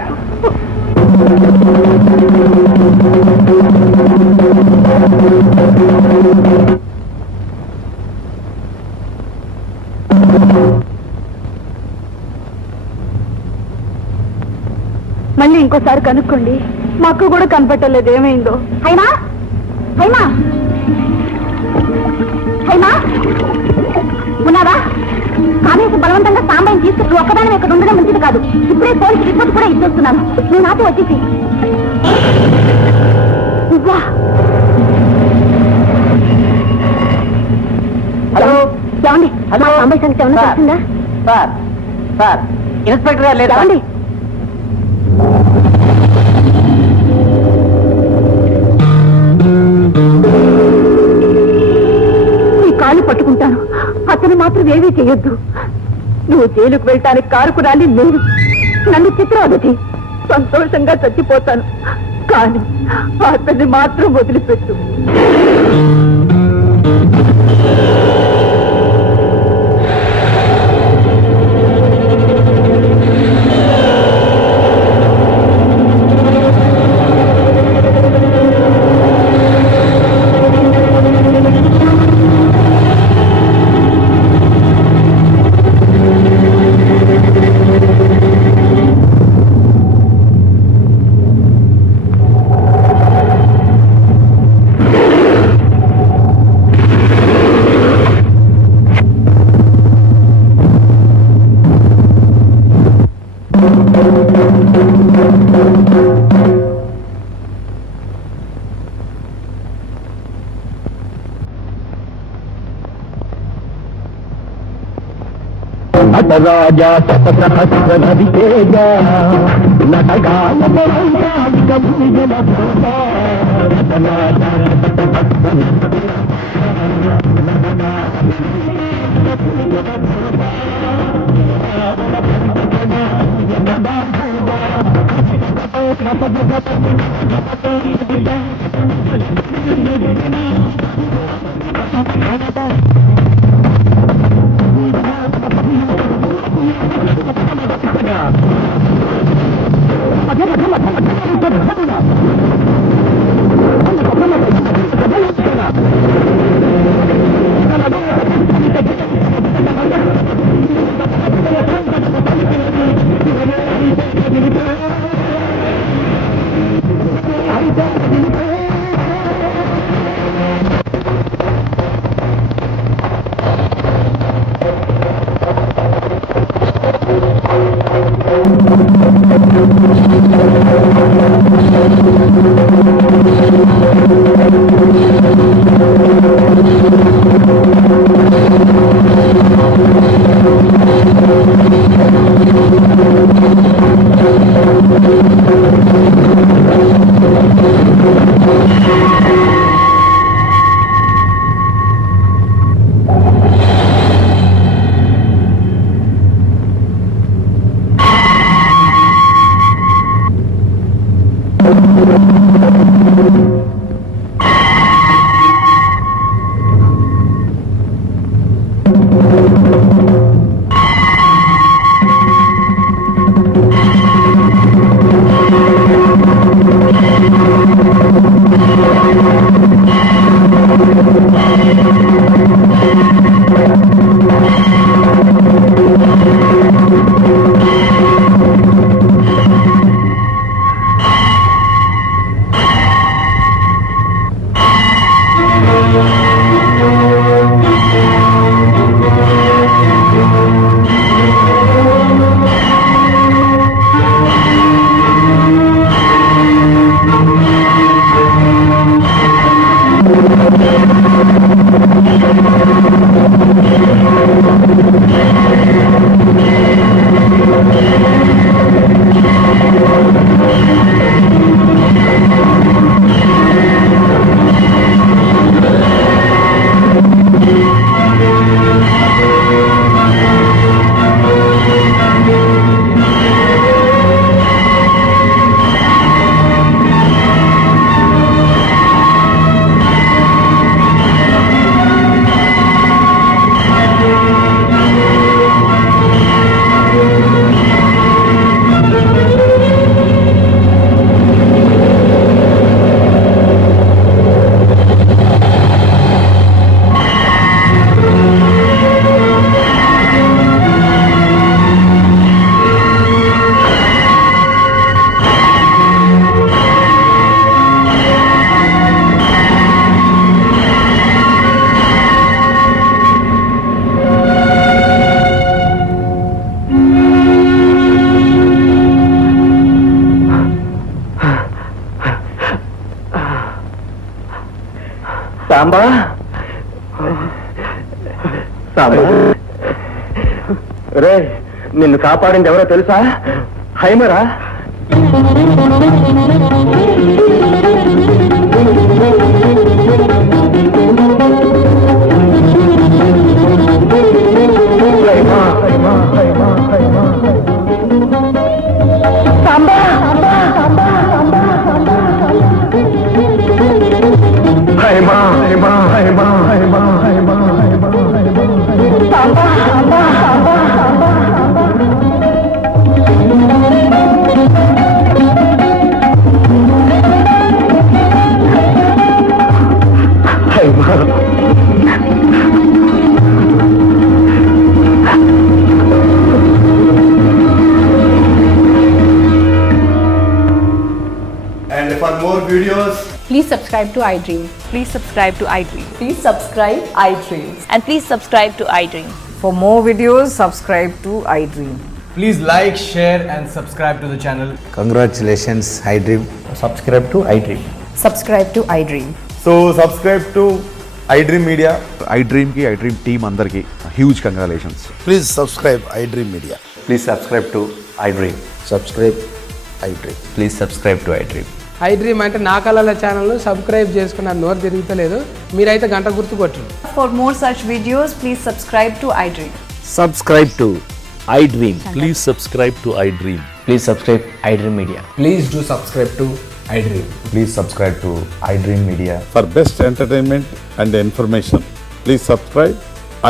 మళ్ళీ ఇంకోసారి కనుక్కోండి. మాకు కూడా కనపట్టలేదు ఏమైందో. హైమా, హైమా, హైమా, ఉన్నావా? కామేశం బలవంతంగా సాంబయ్యని తీసుకుని ఒక్కదాని ఇక్కడ ఉండడం మంచిది కాదు. ఇప్పుడే పోలీసు రిపోర్ట్ కూడా ఇచ్చేస్తున్నాను. నువ్వు నాతో వచ్చేసి. హలో, ఏమండి, హలో. మా సాంబయ్య సంగతి ఏమన్నా సార్. తెలిసిందా? సార్ ఇన్స్పెక్టర్ గారు లేదా? ఏమండి, నీ కాళ్ళు పట్టుకుంటాను, అతను మాత్రం ఏమీ చేయొద్దు. నువ్వు జైలుకు వెళ్ళటానికి కారుకురాలి నేను. నన్ను చిత్రవదతి, సంతోషంగా చచ్చిపోతాను, కానీ అతన్ని మాత్రం వదిలిపెట్టు. నటరాజా శతసహస్ర నదితేజ నటగాన సాంబా సాంబా రే నిన్ను కాపాడింది ఎవరో తెలుసా? హైమరా. And for more videos, Please subscribe to iDream. Please subscribe to iDream. Please subscribe iDream. And please subscribe to iDream. For more videos, subscribe to iDream. please like, share and subscribe to the channel. Congratulations, iDream. Subscribe to iDream. Subscribe to iDream. So subscribe to iDream Media. iDream కి iDream team అందరికి huge congratulations. Please subscribe iDream Media. Please subscribe to iDream. Subscribe iDream. Please subscribe to iDream. iDream అంటే నా కళల channel subscribe చేసుకున్న నోరు తిరుగుతలేదు. మీరైతే గంట గుర్తు కొట్టండి. For more such videos, please subscribe to iDream. Subscribe to iDream. Please subscribe to iDream. Please subscribe iDream Media. Please do subscribe to iDream. Please subscribe to iDream Media. For best entertainment and information, please subscribe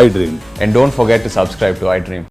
iDream. And don't forget to subscribe to iDream.